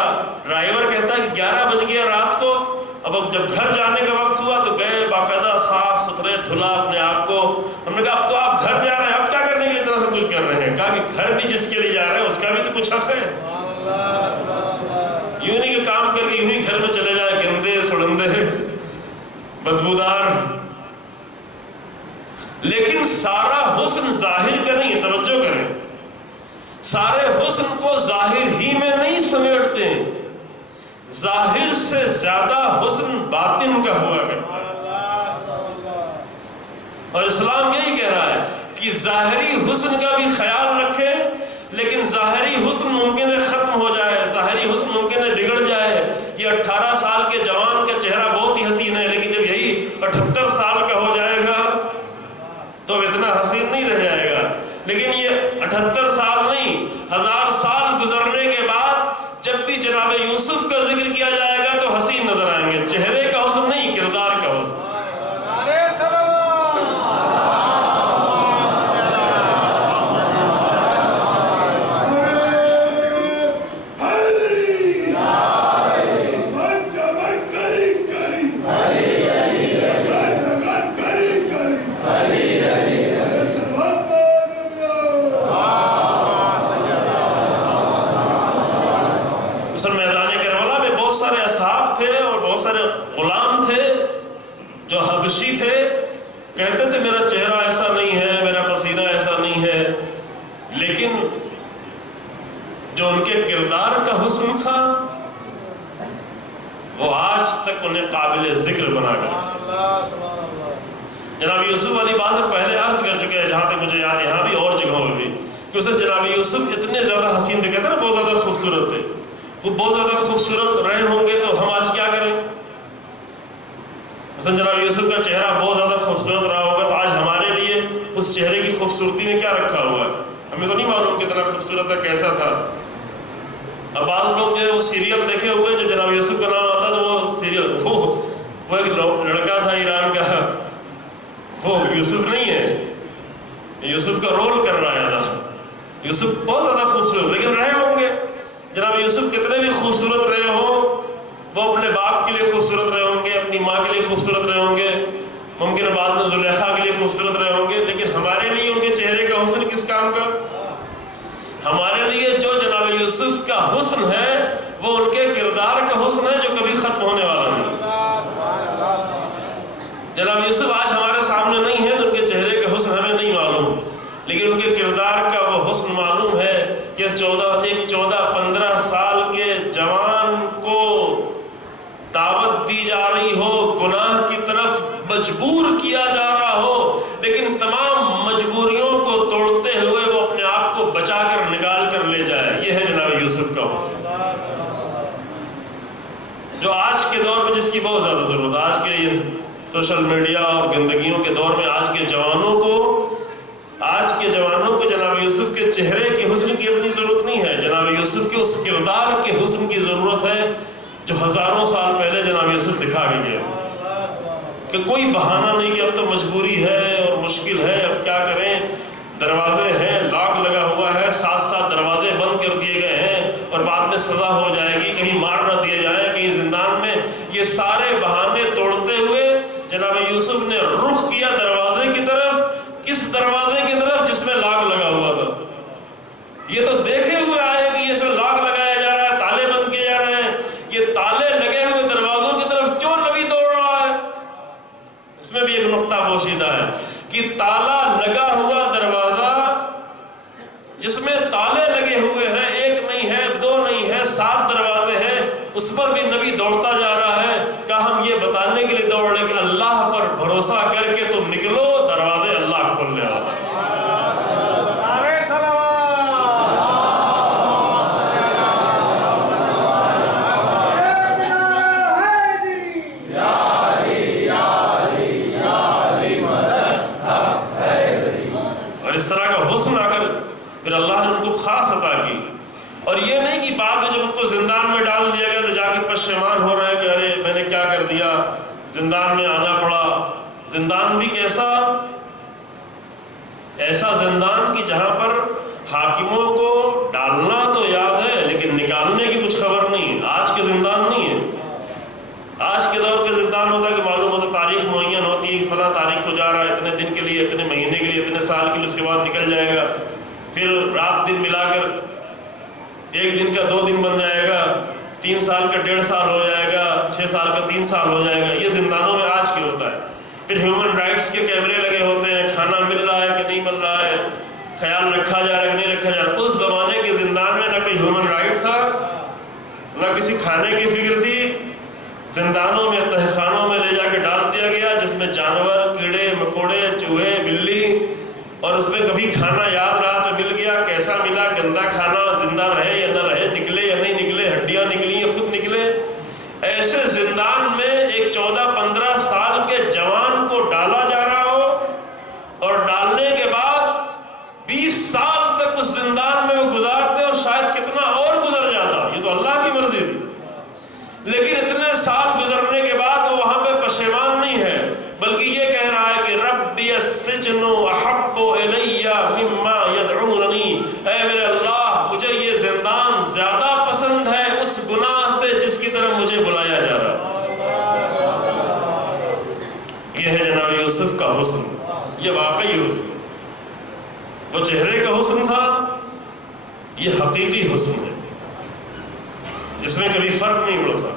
ڈرائیور کہتا ہے کہ 11 بج گیا رات کو. اب جب گھر جانے کا وقت ہوا تو گئے، باقاعدہ صاف ستھرے دھلا اپنے آپ کو. ہم نے کہا اب تو آپ گھر جا رہے ہیں، اب کیا کرنے کے لیے اتنا سب کچھ کر رہے ہیں؟ کہا کہ گھر بھی جس کے لیے جا رہے ہیں اس کا بھی تو کچھ حق ہے. یوں نہیں کہ کام کر کے یوں ہی گھر میں چلے جائے، گندے سڑندے بدبودار. لیکن سارا حسن ظاہر کا نہیں، توجہ کریں، سارے حسن کو ظاہر ہی میں نہیں سمیٹتے. ظاہر سے زیادہ حسن باطن کا ہوا کرتا ہے. اور اسلام یہی کہہ رہا ہے کہ ظاہری حسن کا بھی خیال رکھیں، لیکن ظاہری حسن ممکن ہے ختم ہو جائے، ظاہری حسن ممکن ہے بگڑ جائے. یہ 18 سال کے جوان کا چہرہ بہت ہی حسین ہے، لیکن جب یہی 78 سال کا ہو جائے گا تو اتنا حسین نہیں رہ جائے گا. لیکن یہ 78 سال نہیں، 1000 سال گزرنے کے بعد جب بھی جناب یوسف کا ذکر کیا جائے گا تو حسین نظر آئیں گے. چہرے کا حسن نہیں، کردار کا حسن. جو حبشی تھے کہتے تھے میرا چہرہ ایسا نہیں ہے، میرا پسینہ ایسا نہیں ہے، لیکن جو ان کے کردار کا حسن تھا وہ آج تک انہیں قابل ذکر بنا کر. جناب یوسف والی بات میں پہلے عرض کر چکے ہیں، جہاں تک مجھے یاد، یہاں بھی اور جگہوں میں بھی، کہ اسے جناب یوسف اتنے زیادہ حسین تھے، کہتے ہیں نا بہت زیادہ خوبصورت تھے. وہ بہت زیادہ خوبصورت رہے ہوں گے تو ہم آج کیا کریں؟ مثلا جناب یوسف کا چہرہ بہت زیادہ خوبصورت رہا ہوگا تو آج ہمارے لیے اس چہرے کی خوبصورتی میں کیا رکھا ہوا ہے؟ ہمیں تو نہیں معلوم کتنا خوبصورت تھا، کیسا تھا. اب بعض لوگ جو وہ سیریل دیکھے ہوئے جو جناب یوسف کا نام آتا تو وہ سیریل وہ ایک لڑکا تھا ایران کا، وہ یوسف نہیں ہے، یوسف کا رول کر رہا تھا. یوسف بہت زیادہ خوبصورت لیکن رہے ہوں گے. جناب یوسف کتنے بھی خوبصورت رہے ہوں، وہ اپنے باپ کے لیے خوبصورت رہے ہوں گے، اپنی ماں کے لیے خوبصورت رہے ہوں گے، ممکن بعد میں زلیخا کے لیے خوبصورت رہے ہوں گے، لیکن ہمارے لیے ان کے چہرے کا حسن کس کام کا؟ ہمارے لیے جو جناب یوسف کا حسن ہے وہ ان کے کردار کا حسن ہے جو کبھی ختم ہونے والا نہیں. جناب یوسف آج ہمارے سامنے نہیں ہے تو ان کے چہرے کا حسن ہمیں نہیں معلوم، لیکن ان کے کردار کا وہ حسن معلوم ہے کہ 14-15 سال کے جوان کو دعوت دی جا رہی ہو، گناہ کی طرف مجبور کیا جا رہا ہو، لیکن تمام مجبوریوں کو توڑتے ہوئے وہ سوشل میڈیا اور گندگیوں کے دور میں آج کے جوانوں کو جناب یوسف کے چہرے کے حسن کی اپنی ضرورت نہیں ہے، جناب یوسف کے اس کردار کے حسن کی ضرورت ہے جو ہزاروں سال پہلے جناب یوسف دکھا کے گیا، کہ کوئی بہانہ نہیں کہ اب تو مجبوری ہے اور مشکل ہے، اب کیا کریں، دروازے ہیں، لاک لگا ہوا ہے، ساتھ دروازے بند کر دیے گئے ہیں اور بعد میں سزا ہو جائے گی، کہیں مار نہ دیے جائے، کہیں زندان میں، یہ سارے بہانے توڑتے ہوئے جناب یوسف نے رخ کیا دروازے کی طرف۔ کس دروازے کی طرف؟ جس میں لاک لگا ہوا تھا۔ یہ تو دیکھے ہوئے آئے کہ اس میں لاک لگایا جا رہا ہے، تالے بند کیے جا رہے ہیں، یہ تالے لگے ہوئے دروازوں کی طرف کیوں نبی دوڑ رہا ہے؟ اس میں بھی ایک نقطہ پوشیدہ ہے کہ تالا لگا ہوا دروازہ جس میں تالے لگے ہوئے ہیں، ایک نہیں ہے، دو نہیں ہے، 7 دروازے ہیں، اس پر بھی نبی دوڑتا جا رہا ہے۔ کہ ہم یہ بتانے کے لیے دوڑ رہے کہ اللہ پر بھروسہ کر کے تم نکلو، دروازے اللہ کھولنے والا ہے۔ اس طرح کا حسن آ کر پھر اللہ نے ان کو خاص عطا کی، اور یہ نہیں کہ بعد میں جب ان کو زندان میں ڈال دیا گیا تو جا کے پشیمان ہو رہے ہیں کہ ارے میں نے کیا کر دیا، زندان میں آنا پڑا۔ زندان بھی ایسا زندان کہ جہاں پر حاکموں کو ڈالنا تو یاد ہے لیکن نکالنے کی کچھ خبر نہیں۔ آج کے زندان نہیں ہے، آج کے دور کے زندان ہوتا ہے کہ معلوم ہوتا تاریخ معین ہوتی ہے کہ فلاں تاریخ کو جا رہا ہے، اتنے دن کے لیے، اتنے مہینے کے لیے، اتنے سال کے لیے، اس کے بعد نکل جائے گا، پھر رات دن ملا کر 1 دن کا 2 دن بن جائے گا، 3 سال کا 1.5 سال ہو جائے گا، 6 سال کا 3 سال ہو جائے گا۔ یہ زندانوں میں آج کے ہوتا ہے۔ پھر ہیومن رائٹس کے کیمرے لگے ہوتے ہیں، کھانا مل رہا ہے کہ نہیں مل رہا ہے، خیال رکھا جا رہا ہے کہ نہیں رکھا جا رہا ہے۔ اس زمانے کے زندان میں نہ کوئی ہیومن رائٹ تھا، نہ کسی کھانے کی فکر تھی۔ زندانوں میں، تہخانوں میں لے جا کے ڈال دیا گیا جس میں جانور، کیڑے مکوڑے، چوہے، بلی، اور اس میں کبھی کھانا یاد رہا تو مل گیا، کیسا ملا، گندا کھانا، زندہ رہے یا نہ رہے، نکلے یا نہیں نکلے، ہڈیاں نکلی یا خود نکلے۔ ایسے زندان میں ایک 14-15 سال کے جوان کو ڈالا جا رہا ہو، اور ڈالنے کے بعد 20 سال تک اس زندان میں وہ گزارتے، اور شاید کتنا اور گزر جاتا، یہ تو اللہ کی مرضی تھی۔ لیکن اتنے سال گزرنے کے بعد وہ وہاں پہ پشیمان نہیں ہے، بلکہ یہ کہہ رہا ہے کہ ربی السجن احب الی مما یدعوننی، اے میرے اللہ مجھے یہ زندان زیادہ پسند ہے اس گناہ سے جس کی طرف مجھے بلایا جا رہا۔ یہ ہے جناب یوسف کا حسن، یہ واقعی حسن، وہ چہرے کا حسن تھا، یہ حقیقی حسن ہے جس میں کبھی فرق نہیں پڑتا۔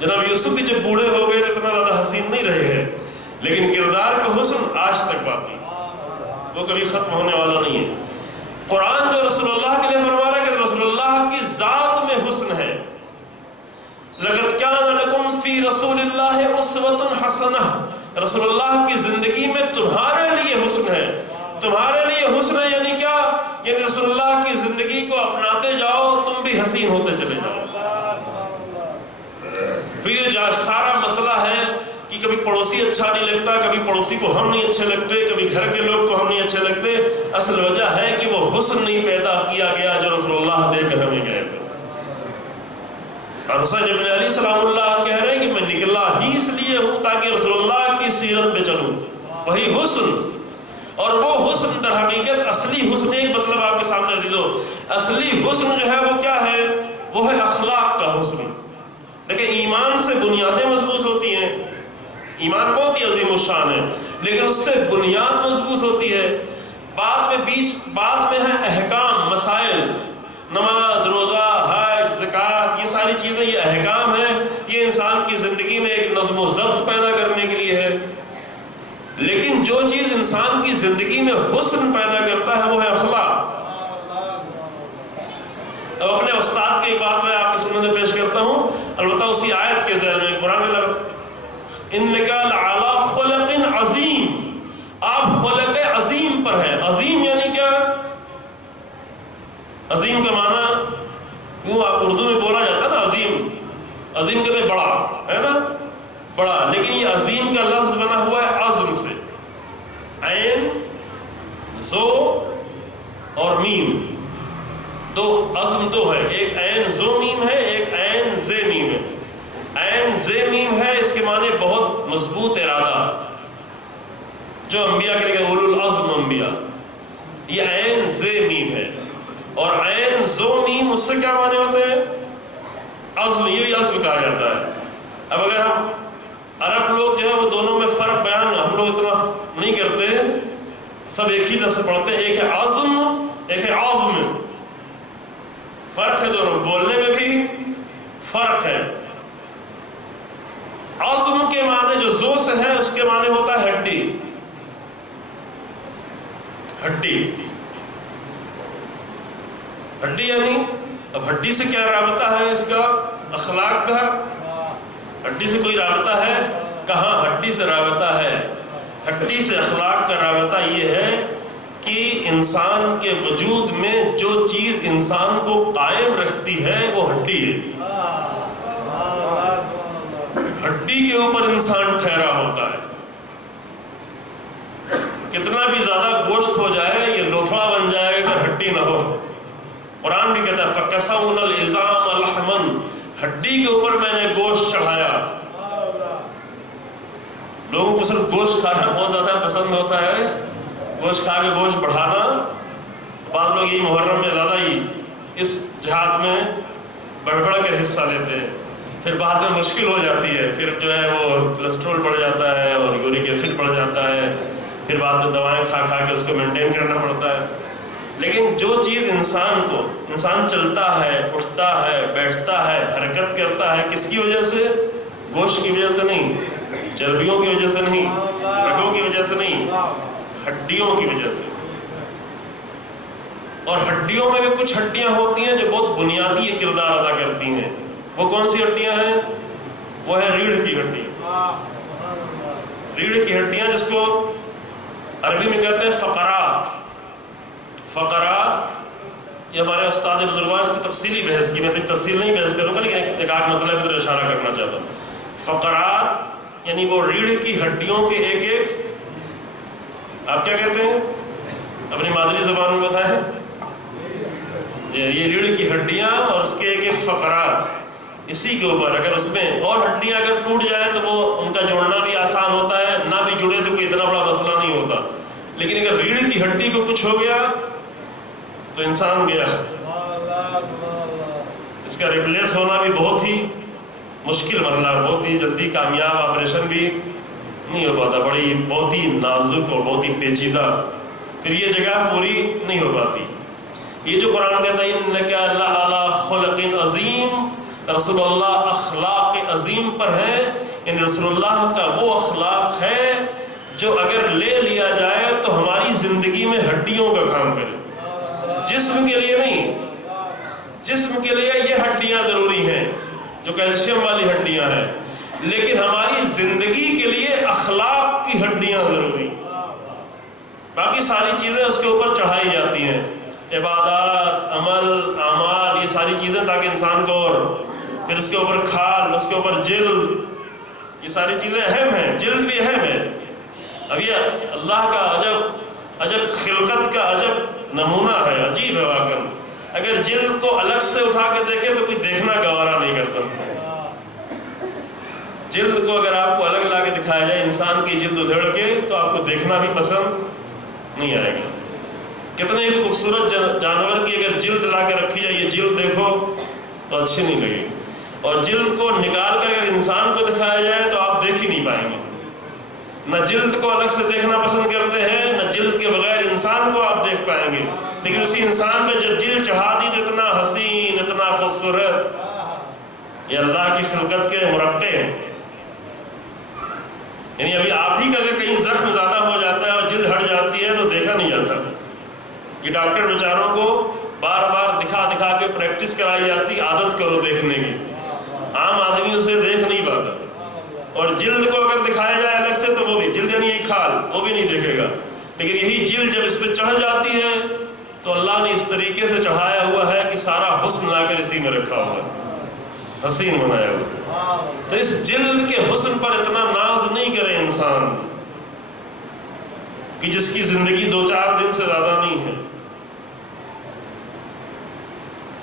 جناب یوسف بھی جب بوڑھے ہو گئے تو اتنا زیادہ حسین نہیں رہے ہیں، لیکن کردار کا حسن آج تک باقی، وہ کبھی ختم ہونے والا نہیں ہے۔ قرآن جو رسول اللہ کے لیے فرما رہا ہے کہ رسول اللہ کی ذات میں حسن ہے۔ لَقَدْ كَانَ لَكُمْ فِي رَسُولِ اللَّهِ أُسْوَةٌ حَسَنَةٌ، رسول اللہ کی زندگی میں تمہارے لیے حسن ہے۔ تمہارے لیے حسن ہے یعنی کیا؟ یعنی رسول اللہ کی زندگی کو اپناتے جاؤ، تم بھی حسین ہوتے چلے جاؤ۔ پھر جو سارا مسئلہ ہے کہ کبھی پڑوسی اچھا نہیں لگتا، کبھی پڑوسی کو ہم نہیں اچھے لگتے، کبھی گھر کے لوگ کو ہم نہیں اچھے لگتے، اصل وجہ ہے کہ وہ حسن نہیں پیدا کیا گیا جو رسول اللہ دے کر ہمیں گئے تھے۔ اور حسین ابن علی سلام اللہ کہہ رہے ہیں کہ میں نکلا ہی اس لیے ہوں تاکہ رسول اللہ کی سیرت پہ چلوں، وہی حسن۔ اور وہ حسن در حقیقت اصلی حسن، ایک مطلب آپ کے سامنے عزیزو، اصلی حسن جو ہے وہ کیا ہے؟ وہ ہے اخلاق کا حسن۔ دیکھیں ایمان سے بنیادیں مضبوط ہوتی ہیں، ایمان بہت ہی عظیم الشان ہے، لیکن اس سے بنیاد مضبوط ہوتی ہے۔ بعد میں ہے احکام، مسائل، نماز، روزہ، حج، زکوٰۃ، یہ ساری چیزیں، یہ احکام ہیں، یہ انسان کی زندگی میں ایک نظم و ضبط پیدا کرنے کے لیے ہے۔ لیکن جو چیز انسان کی زندگی میں حسن پیدا کرتا ہے وہ ہے اخلاق۔ اب اپنے استاد کی ایک بات میں آپ کی سننے میں پیش کرتا ہوں، البتہ اسی آیت کے ذہن میں قرآن میں اِنَّكَ لَعَلَىٰ خُلُقٍ عَظِيمٍ، آپ خلق عظیم پر ہیں۔ عظیم یعنی کیا؟ عظیم کا معنی یوں آپ اردو میں بولا جاتا ہے نا، عظیم، عظیم کہتے ہیں بڑا، ہے نا؟ بڑا، لیکن یہ عظیم کا لفظ بنا ہوا ہے عظم سے، عین زو اور میم، دو عظم دو ہے، ایک عین زو میم ہے، ایک عین زے میم ہے۔ عین زے میم ہے اس کے معنی بہت مضبوط ارادہ، جو انبیاء کے لیے اولو العزم انبیاء، یہ عین زے میم ہے۔ اور عین زو میم اس سے کیا معنی ہوتے ہیں؟ عزم، یہ بھی عزم کہا جاتا ہے۔ اب اگر ہم عرب لوگ جو ہے وہ دونوں میں فرق بیان ہم لوگ اتنا نہیں کرتے، سب ایک ہی لفظ پڑھتے ہیں، ایک ہے عزم ایک ہے عظم، فرق ہے دونوں، بولنے میں بھی فرق ہے۔ عظم کے معنی جو زو سے ہے اس کے معنی ہوتا ہے ہڈی، ہڈی، ہڈی یعنی اب ہڈی سے کیا رابطہ ہے اس کا؟ اخلاق کا، ہڈی سے کوئی رابطہ ہے؟ کہاں ہڈی سے رابطہ ہے؟ ہڈی سے اخلاق کا رابطہ یہ ہے کہ انسان کے وجود میں جو چیز انسان کو قائم رکھتی ہے وہ ہڈی ہے، ہڈی کے اوپر انسان ٹھہرا ہوتا ہے۔ کتنا بھی زیادہ گوشت ہو جائے یہ لوتھڑا بن جائے گا اگر ہڈی نہ ہو۔ قرآن بھی کہتا ہے فَكَسَوْنَا الْعِظَامَ لَحْمًا، ہڈی کے اوپر میں نے گوشت چڑھایا۔ لوگوں کو صرف گوشت کھانا بہت زیادہ پسند ہوتا ہے، گوشت کھا کے گوشت بڑھانا۔ بعض لوگ یہ محرم میں زیادہ ہی اس جہاد میں بڑھ بڑھ کر حصہ لیتے ہیں، پھر بعد میں مشکل ہو جاتی ہے، پھر جو ہے وہ کولیسٹرول بڑھ جاتا ہے اور یورک ایسڈ بڑھ جاتا ہے، پھر بعد میں دوائیں کھا کھا کے اس کو مینٹین کرنا پڑتا ہے۔ لیکن جو چیز انسان چلتا ہے، اٹھتا ہے، بیٹھتا ہے، حرکت کرتا ہے، کس کی وجہ سے؟ گوشت کی وجہ سے نہیں، چربیوں کی وجہ سے نہیں، رگوں کی وجہ سے نہیں، ہڈیوں کی وجہ سے۔ اور ہڈیوں میں بھی کچھ ہڈیاں ہوتی ہیں جو بہت بنیادی کردار ادا کرتی ہیں۔ وہ کون سی ہڈیاں ہیں؟ وہ ہے ریڑھ کی ہڈی، ریڑھ کی ہڈیاں جس کو عربی میں کہتے ہیں فقرات۔ فقرات یہ ہمارے استاد بزرگوار اس کی تفصیلی بحث کی، میں تفصیل نہیں بحث کروں گا لیکن ایک آدھ مطلب ادھر اشارہ کرنا چاہتا ہوں۔ فقرات یعنی وہ ریڑھ کی ہڈیوں کے ایک ایک، آپ کیا کہتے ہیں اپنی مادری زبان میں بتائیں؟ یہ ریڑھ کی ہڈیاں اور اس کے ایک ایک فقرات، اسی کے اوپر اگر اس میں اور ہڈیاں اگر ٹوٹ جائے تو وہ ان کا جوڑنا بھی آسان ہوتا ہے، نہ بھی جڑے تو کوئی اتنا بڑا مسئلہ نہیں ہوتا، لیکن اگر ریڑھ کی ہڈی کو کچھ ہو گیا تو انسان گیا۔ اس کا ریپلیس ہونا بھی بہت ہی مشکل مرحلہ، بہت ہی جلدی کامیاب آپریشن بھی نہیں ہو پاتا، بہت ہی نازک اور بہت ہی پیچیدہ، پھر یہ جگہ پوری نہیں ہو پاتی۔ یہ جو قرآن کہتا ہے اِنَّكَ لَعَلَىٰ خُلُقٍ عَظِيمٍ، رسول اللہ اخلاق عظیم پر ہے، یعنی رسول اللہ کا وہ اخلاق ہے جو اگر لے لیا جائے تو ہماری زندگی میں ہڈیوں کا کام کرے، جسم کے لیے نہیں۔ جسم کے لیے یہ ہڈیاں ضروری ہیں جو کیلشیم والی ہڈیاں ہیں، لیکن ہماری زندگی کے لیے اخلاق کی ہڈیاں ضروری، باقی ساری چیزیں اس کے اوپر چڑھائی جاتی ہیں، عبادات، عمل، اعمال، یہ ساری چیزیں تاکہ انسان کو، اور پھر اس کے اوپر کھال، اس کے اوپر جلد، یہ ساری چیزیں اہم ہیں، جلد بھی اہم ہے۔ اب یہ اللہ کا عجب خلقت کا عجب نمونہ ہے، عجیب ہے واقعا۔ اگر جلد کو الگ سے اٹھا کے دیکھے تو کوئی دیکھنا گوارا نہیں کرتا۔ جلد کو اگر آپ کو الگ لا کے دکھایا جائے، انسان کی جلد ادھیڑ کے، تو آپ کو دیکھنا بھی پسند نہیں آئے گا۔ کتنے ہی خوبصورت جانور کی اگر جلد لا کے رکھی جائے، یہ جلد دیکھو تو اچھی نہیں لگے، اور جلد کو نکال کر اگر انسان کو دکھایا جائے تو آپ دیکھ ہی نہیں پائیں گے۔ نہ جلد کو الگ سے دیکھنا پسند کرتے ہیں، نہ جلد کے بغیر انسان کو آپ دیکھ پائیں گے، لیکن اسی انسان پہ جب جلد چڑھا دی تو اتنا حسین، اتنا خوبصورت، یہ اللہ کی خلقت کے مرقع ہیں۔ یعنی ابھی آپ ہی کا اگر کہیں زخم زیادہ ہو جاتا ہے اور جلد ہٹ جاتی ہے تو دیکھا نہیں جاتا، یہ ڈاکٹر بیچاروں کو بار بار دکھا دکھا کے پریکٹس کرائی جاتی، عادت کرو دیکھنے کی، عام آدمی اسے دیکھ نہیں پاتا۔ اور جلد کو اگر دکھایا جائے الگ سے تو وہ بھی جلد یعنی ایک کھال، وہ بھی نہیں دیکھے گا، لیکن یہی جلد جب اس پہ چڑھ جاتی ہے تو اللہ نے اس طریقے سے چڑھایا ہوا ہے کہ سارا حسن لا کر اسی میں رکھا ہوا ہے، حسین بنایا ہوا۔ تو اس جلد کے حسن پر اتنا ناز نہیں کرے انسان کہ جس کی زندگی 2-4 دن سے زیادہ نہیں ہے.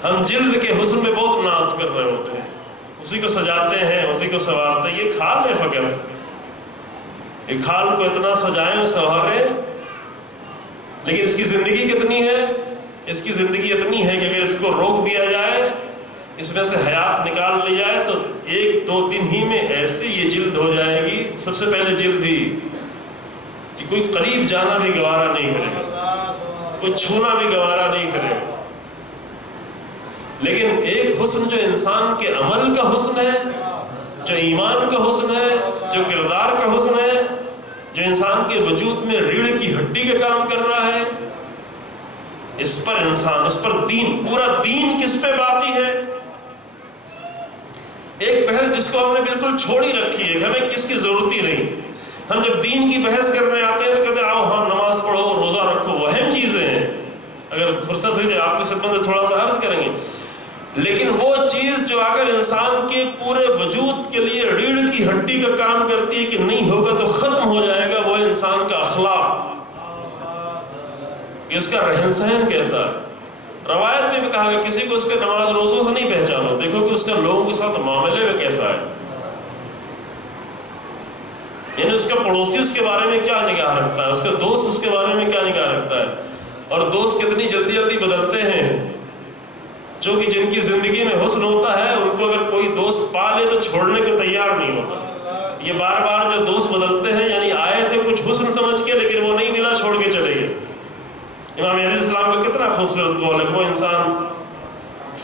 ہم جلد کے حسن پہ بہت ناز کر رہے ہوتے ہیں، اسی کو سجاتے ہیں، اسی کو سنوارتے ہیں. یہ کھال ہے فقط، یہ کھال کو اتنا سجائیں سنواریں، لیکن اس کی زندگی کتنی ہے؟ اس کی زندگی اتنی ہے کہ اگر اس کو روک دیا جائے، اس میں سے حیات نکال لی جائے، تو 1-2 دن ہی میں ایسے یہ جلد ہو جائے گی. سب سے پہلے جلد ہی کہ کوئی قریب جانا بھی گوارا نہیں کرے گا، کوئی چھونا بھی گوارا نہیں کرے گا. لیکن ایک حسن جو انسان کے عمل کا حسن ہے، جو ایمان کا حسن ہے، جو کردار کا حسن ہے، جو انسان کے وجود میں ریڑھ کی ہڈی کا کام کر رہا ہے، اس پر انسان، اس پر دین، پورا دین کس پہ باقی ہے. ایک بحث جس کو ہم نے بالکل چھوڑی رکھی ہے، ہمیں کس کی ضرورت ہی نہیں. ہم جب دین کی بحث کرنے آتے ہیں تو کہتے ہیں آؤ ہاں نماز پڑھو، روزہ رکھو، وہ اہم چیزیں ہیں. اگر فرصت ہوئی تو آپ کی خدمت میں تھوڑا سا عرض کریں گے. لیکن وہ چیز جو اگر انسان کے پورے وجود کے لیے ریڑھ کی ہڈی کا کام کرتی ہے کہ نہیں ہوگا تو ختم ہو جائے گا، وہ انسان کا اخلاق، اس کا رہن سہن کیسا ہے. روایت میں بھی کہا کہ کسی کو اس کے نماز روزوں سے نہیں پہچانو، دیکھو کہ اس کا لوگوں کے ساتھ معاملے میں کیسا ہے. یعنی اس کا پڑوسی اس کے بارے میں کیا نگاہ رکھتا ہے، اس کا دوست اس کے بارے میں کیا نگاہ رکھتا ہے. اور دوست کتنی جلدی جلدی بدلتے ہیں. چونکہ جن کی زندگی میں حسن ہوتا ہے ان کو اگر کوئی دوست پا لے تو چھوڑنے کو تیار نہیں ہوتا. یہ بار بار جو دوست بدلتے ہیں، یعنی آئے تھے کچھ حسن سمجھ کے لیکن وہ نہیں ملا، چھوڑ کے چلے گئے. امام علیہ السلام کا کتنا خوبصورت قول ہے، وہ انسان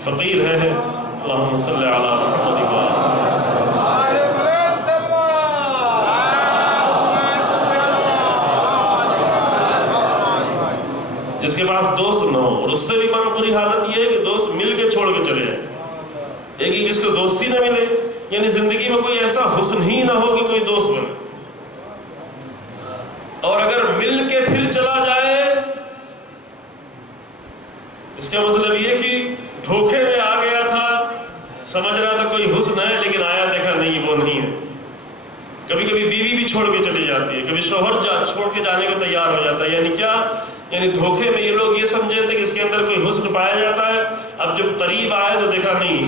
فقیر ہے. اللہم صلی علی محمد و جس کے پاس دوست نہ ہو. اور اس سے بھی بری حالت یہ ہے کہ دوست مل کے چھوڑ کے چلے جائے. ایک ہی جس کو دوستی نہ ملے، یعنی زندگی میں کوئی ایسا حسن ہی نہ ہو کہ کوئی دوست بنے. اور اگر مل کے پھر چلا جائے، اس کا مطلب یہ کہ دھوکے میں آ گیا تھا، سمجھ رہا تھا کوئی حسن ہے لیکن آیا دیکھا نہیں، وہ نہیں ہے. کبھی کبھی بیوی بھی چھوڑ کے چلی جاتی ہے، کبھی شوہر چھوڑ کے جانے کو تیار ہو جاتا ہے. یعنی کیا؟ یعنی دھوکے میں یہ لوگ یہ سمجھے تھے کہ اس کے اندر کوئی حسن پایا جاتا ہے، اب جب قریب آئے تو دیکھا نہیں،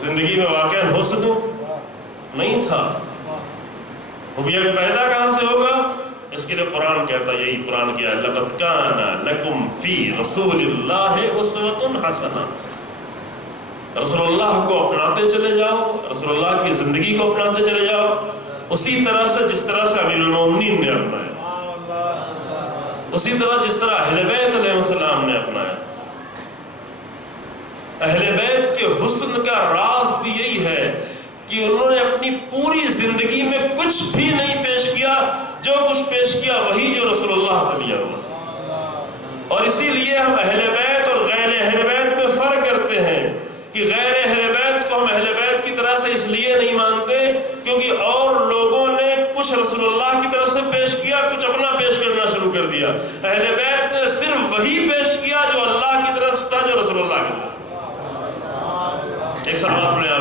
زندگی میں واقعا حسن نہیں تھا. وہ یہ پیدا کہاں سے ہوگا؟ اس کے لیے قرآن کہتا ہے، یہی قرآن کیا ہے، لَقَدْ كَانَ لَكُمْ فِي رَسُولِ اللَّهِ أُسْوَةٌ حَسَنَةٌ. رسول اللہ کو اپناتے چلے جاؤ، رسول اللہ کی زندگی کو اپناتے چلے جاؤ، اسی طرح سے جس طرح سے امیر المومنین نے اپنایا، اسی طرح جس طرح اہل بیت علیہ السلام نے اپنایا. اہل بیت کے حسن کا راز بھی یہی ہے کہ انہوں نے اپنی پوری زندگی میں کچھ بھی نہیں پیش کیا، جو کچھ پیش کیا وہی جو رسول اللہ سے لیا ہوا. اور اسی لیے ہم اہل بیت اور غیر اہل بیت میں فرق کرتے ہیں کہ غیر اہل بیت کو ہم اہل بیت کی طرح سے اس لیے نہیں مانتے کیونکہ اور لوگوں نے کچھ رسول اللہ کی طرف سے پیش کیا، کچھ اپنا پیش کرنا شروع کر دیا. اہل بیت نے صرف وہی پیش کیا جو اللہ کی طرف سے تھا، جو رسول اللہ کی طرف سے. ایک سوال پڑھیں آپ.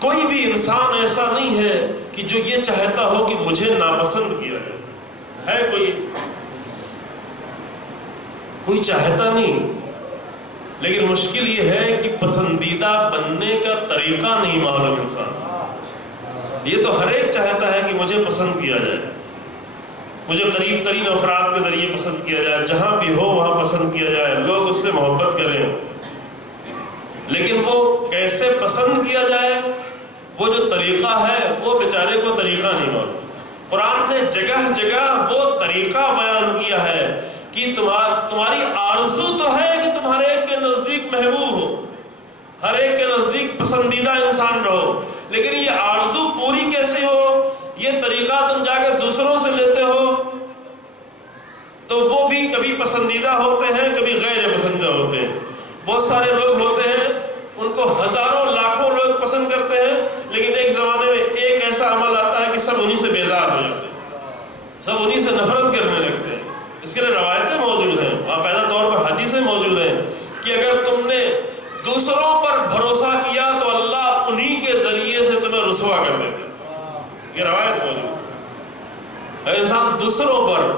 کوئی بھی انسان ایسا نہیں ہے کہ جو یہ چاہتا ہو کہ مجھے ناپسند کیا جائے. ہے کوئی چاہتا نہیں، لیکن مشکل یہ ہے کہ پسندیدہ بننے کا طریقہ نہیں معلوم انسان. یہ تو ہر ایک چاہتا ہے کہ مجھے پسند کیا جائے، مجھے قریب ترین افراد کے ذریعے پسند کیا جائے، جہاں بھی ہو وہاں پسند کیا جائے، لوگ اس سے محبت کریں. لیکن وہ کیسے پسند کیا جائے، وہ جو طریقہ ہے وہ بیچارے کو طریقہ نہیں معلوم. قرآن نے جگہ جگہ وہ طریقہ بیان کیا ہے کہ تمہاری آرزو تو ہے کہ تمہارے ایک کے نزدیک محبوب ہو، ہر ایک کے نزدیک پسندیدہ انسان رہو، لیکن یہ آرزو پوری کیسے ہو، یہ طریقہ تم جا کے دوسروں سے لیتے ہو تو وہ بھی کبھی پسندیدہ ہوتے ہیں، کبھی غیر پسندیدہ ہوتے ہیں۔ بہت سارے لوگ ہوتے ہیں ان کو ہزاروں لاکھوں لوگ پسند کرتے ہیں، لیکن ایک زمانے میں ایک ایسا عمل آتا ہے کہ سب انہی سے بیزار ہو جاتے ہیں، سب انہی سے نفرت کرنے لگتے ہیں۔ اس کے لیے روایتیں موجود ہیں، باقاعدہ طور پر حدیثیں موجود ہیں کہ اگر تم نے دوسروں پر بھروسہ کیا تو اللہ انہی کے ذریعے سے تمہیں رسوا کر دیتا ہے، یہ روایت موجود ہے۔ اگر انسان دوسروں پر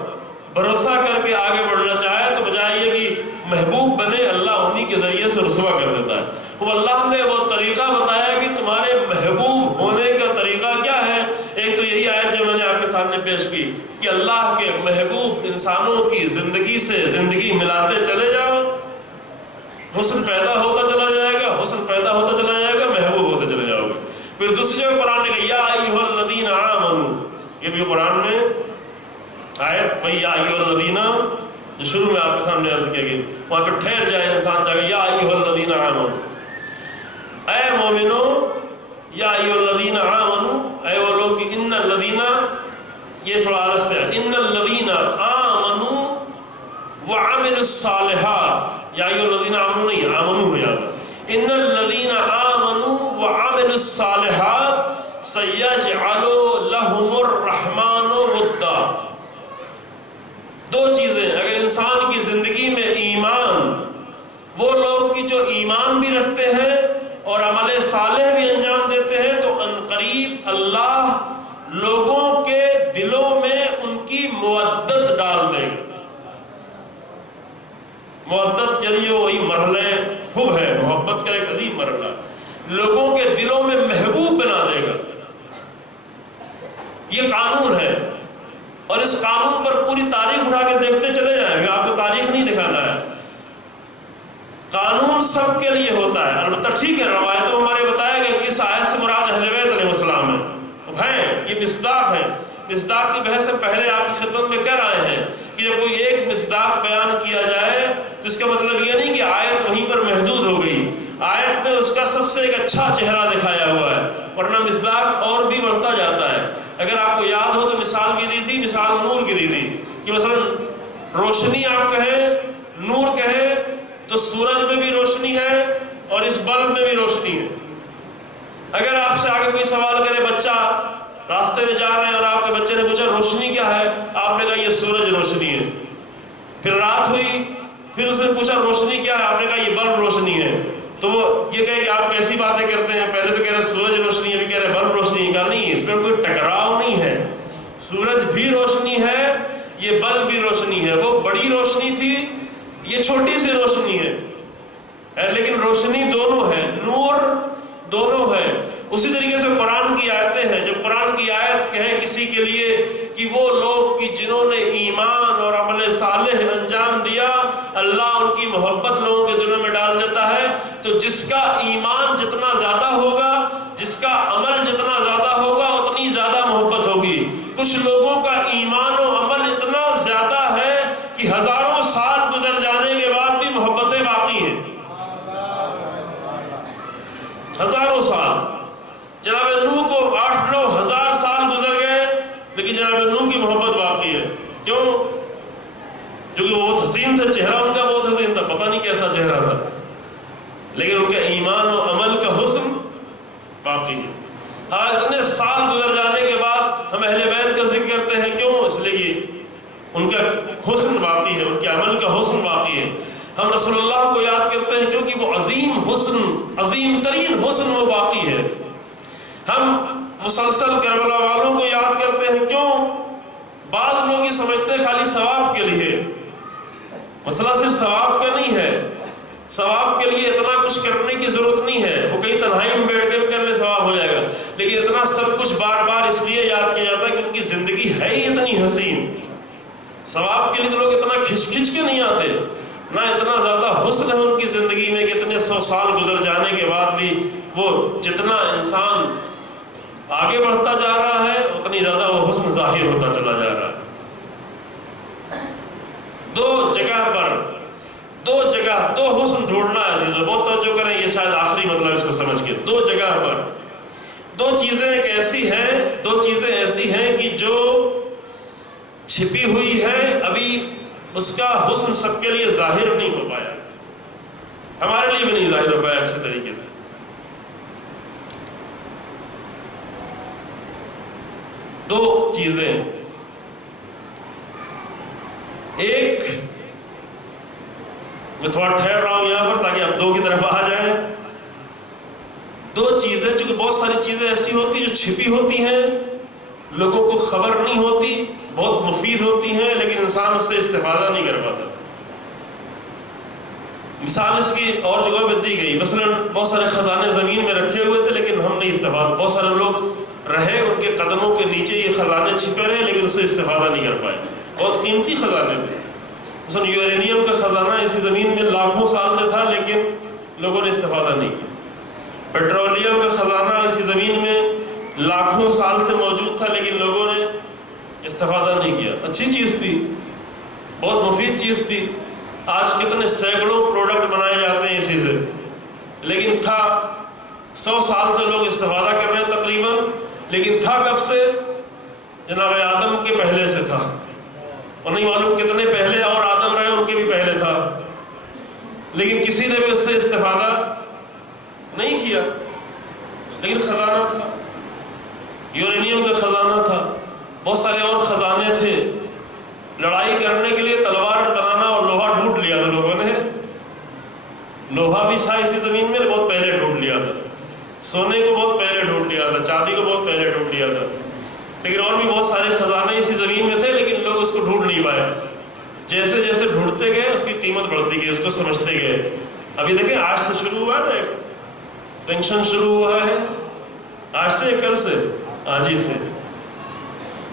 بھروسہ کر کے آگے بڑھنا چاہے تو بجائے یہ کہ محبوب بنے، اللہ انہی کے ذریعے سے رسوا کر دیتا ہے۔ وہ اللہ نے وہ طریقہ بتایا کہ تمہارے محبوب ہونے کا طریقہ کیا ہے۔ ایک تو یہی آیت جو میں نے آپ کے سامنے پیش کی کہ اللہ کے محبوب انسانوں کی زندگی سے زندگی ملاتے چلے جاؤ، حسن پیدا ہوتا چلا جائے گا، حسن پیدا ہوتا چلا جائے گا، محبوب ہوتے چلے جاؤ گے۔ پھر دوسری جگہ قرآن نے کہا یا ایھا الذین آمنوا، یہ بھی قرآن میں آیت بھائی یا ایھا الذین جو شروع میں آپ کے سامنے عرض کیا گیا، وہاں پہ ٹھہر جائے انسان جا کے یا ایھا الذین آمنوا، اے مومنو، یا ایھا الذین آمنوا، اے وہ لوگ کہ ان الذین، یہ تھوڑا الگ سے ہے، ان الذین آمنوا وعملوا الصالحات، یا ایھا الذین آمنوا نہیں، آمنوا ہو جاتا، ان الذین آمنوا وعملوا الصالحات سیجعل لهم الرحمن ودا۔ دو چیزیں، اگر انسان کی زندگی میں ایمان، وہ لوگ کی جو ایمان بھی رکھتے ہیں اور عمل صالح بھی انجام دیتے ہیں تو عنقریب اللہ لوگوں کے دلوں میں ان کی مودت ڈال دے گا۔ مودت یعنی وہی مرحلہ حب ہے، محبت کا ایک عظیم مرحلہ، لوگوں کے دلوں میں محبوب بنا دے گا۔ یہ قانون ہے، اور اس قانون پر پوری تاریخ اٹھا کے دیکھتے چلے جائیں گے، آپ کو تاریخ نہیں دکھانا ہے، قانون سب کے لیے ہوتا ہے۔ البتہ ٹھیک ہے، روایتوں ہمارے بتایا گیا کہ اس آیت سے مراد اہل بیت علیہ السلام ہے، یہ مصداق ہے۔ مصداق کی بحث سے پہلے آپ کی خدمت میں کہہ رہے ہیں کہ جب کوئی ایک مصداق بیان کیا جائے تو اس کا مطلب یہ نہیں کہ آیت وہیں پر محدود ہو گئی، آیت نے اس کا سب سے ایک اچھا چہرہ دکھایا ہوا ہے، ورنہ مصداق اور بھی بڑھتا جاتا ہے۔ اگر آپ کو یاد ہو تو مثال بھی دی تھی، مثال نور کی دی تھی کہ مثلا روشنی آپ کہیں، نور کہیں تو سورج میں بھی روشنی ہے اور اس بلب میں بھی روشنی ہے۔ اگر آپ سے آگے کوئی سوال کرے، بچہ راستے میں جا رہے ہیں اور آپ کے بچے نے پوچھا روشنی کیا ہے، آپ نے کہا یہ سورج روشنی ہے۔ پھر رات ہوئی، پھر اس نے پوچھا روشنی کیا ہے، آپ نے کہا یہ بلب روشنی ہے۔ تو وہ یہ کہے کہ آپ کیسی باتیں کرتے ہیں، پہلے تو کہہ رہے سورج روشنی ہے، ابھی کہہ رہے بلب روشنی ہے۔ کہا نہیں، اس میں کوئی ٹکراؤ نہیں ہے، سورج بھی روشنی ہے، یہ بلب بھی روشنی ہے۔ وہ بڑی روشنی تھی، یہ چھوٹی سی روشنی ہے، لیکن روشنی دونوں ہے، نور دونوں ہے۔ اسی طریقے سے قرآن کی آیتیں ہیں، جب قرآن کی آیت کہے کسی کے لیے کہ وہ لوگ کہ جنہوں نے ایمان اور عمل صالح انجام دیا، اللہ ان کی محبت لوگوں کے دلوں میں ڈال دیتا ہے، تو جس کا ایمان جتنا زیادہ ہوگا، جس کا عمل جتنا زیادہ ہوگا، اتنی زیادہ محبت ہوگی۔ کچھ لوگوں کا ایمان و عمل اتنا زیادہ ہے کہ ہزاروں سال گزر جانے کے بعد بھی محبتیں باقی ہیں، ہزاروں سال۔ جناب نوح کو 8-9 ہزار سال گزر گئے لیکن جناب نوح کی محبت باقی ہے۔ کیوں؟ کیونکہ وہ بہت حسین تھا، چہرہ ان کا بہت حسین تھا، پتہ نہیں کیسا چہرہ تھا، لیکن ان کا ایمان و عمل کا حسن باقی ہے۔ ہاں، اتنے سال گزر جانے کے بعد ہم اہل بیت کا ذکر کرتے ہیں، کیوں؟ اس لیے کہ ان کا حسن باقی ہے، ان کے عمل کا حسن باقی ہے۔ ہم رسول اللہ کو یاد کرتے ہیں کیونکہ وہ عظیم حسن، عظیم ترین حسن وہ باقی ہے۔ ہم مسلسل کربلا والوں کو یاد کرتے ہیں، کیوں؟ بعض لوگ یہ سمجھتے ہیں خالی ثواب کے لیے، مسئلہ صرف ثواب کا نہیں ہے، ثواب کے لیے اتنا کچھ کرنے کی ضرورت نہیں ہے، وہ کئی تنہائی میں بیٹھ کے کر لے ثواب ہو جائے گا، لیکن اتنا سب کچھ بار بار اس لیے یاد کیا جاتا ہے کہ ان کی زندگی ہے ہی اتنی حسین۔ ثواب کے لیے تو لوگ اتنا کھچ کھچ کے نہیں آتے، نہ اتنا زیادہ حسن ہے ان کی زندگی میں کہ اتنے 100 سال گزر جانے کے بعد بھی وہ جتنا انسان آگے بڑھتا جا رہا ہے اتنی زیادہ وہ حسن ظاہر ہوتا چلا جا رہا ہے۔ دو حسن ڈھونڈنا ہے عزیزو، بہت توجہ کریں، یہ شاید آخری مطلب اس کو سمجھ کے، دو دو چیزیں ایسی ہیں کہ جو چھپی ہوئی ہے، ابھی اس کا حسن سب کے لیے ظاہر نہیں ہو پایا، ہمارے لیے بھی نہیں ظاہر ہو پایا اچھے طریقے سے۔ دو چیزیں، ایک میں تھوڑا ٹھہر رہا ہوں یہاں پر تاکہ آپ دو کی طرف آ جائیں۔ دو چیزیں، چونکہ بہت ساری چیزیں ایسی ہوتی جو چھپی ہوتی ہیں، لوگوں کو خبر نہیں ہوتی، بہت مفید ہوتی ہیں، لیکن انسان اس سے استفادہ نہیں کر پاتا۔ مثال اس کی اور جگہ پہ دی گئی، مثلا بہت سارے خزانے زمین میں رکھے ہوئے تھے لیکن ہم نہیں استفادہ، بہت سارے لوگ رہے ان کے قدموں کے نیچے یہ خزانے چھپے رہے لیکن اس سے استفادہ نہیں کر پائے، بہت قیمتی خزانے تھے۔ مثلا یورینیم کا خزانہ اسی زمین میں لاکھوں سال سے تھا لیکن لوگوں نے استفادہ نہیں کیا۔ پیٹرولیم کا خزانہ اسی زمین میں لاکھوں سال سے موجود تھا لیکن لوگوں نے استفادہ نہیں کیا۔ اچھی چیز تھی، بہت مفید چیز تھی، آج کتنے سینکڑوں پروڈکٹ بنائے جاتے ہیں اسی سے، لیکن تھا 100 سال سے لوگ استفادہ کر رہے ہیں تقریباً، لیکن تھا کب سے؟ جناب آدم کے پہلے سے تھا، اور نہیں معلوم کتنے پہلے اور آدم رہے ان کے بھی پہلے تھا، لیکن کسی نے بھی اس سے استفادہ نہیں کیا، لیکن خزانہ تھا، یورینیم کا خزانہ تھا، بہت سارے اور خزانے تھے۔ لڑائی کرنے کے لیے تلوار بنانا اور لوہا ڈھونڈ لیا تھا لوگوں نے، لوہا بھی تھا اسی زمین میں بہت پہلے ڈھونڈ لیا تھا، سونے کو بہت پہلے ڈھونڈ لیا تھا، چاندی کو بہت پہلے ڈھونڈ لیا تھا، لیکن اور بھی بہت سارے خزانے اسی زمین میں تھے لیکن لوگ اس کو ڈھونڈ نہیں پائے۔ جیسے جیسے ڈھونڈتے گئے اس کی قیمت بڑھتی گئی، اس کو سمجھتے گئے۔ ابھی دیکھیں آج سے شروع ہوا نا، فنکشن شروع ہوا ہے آج سے، کل سے، آج ہی سے،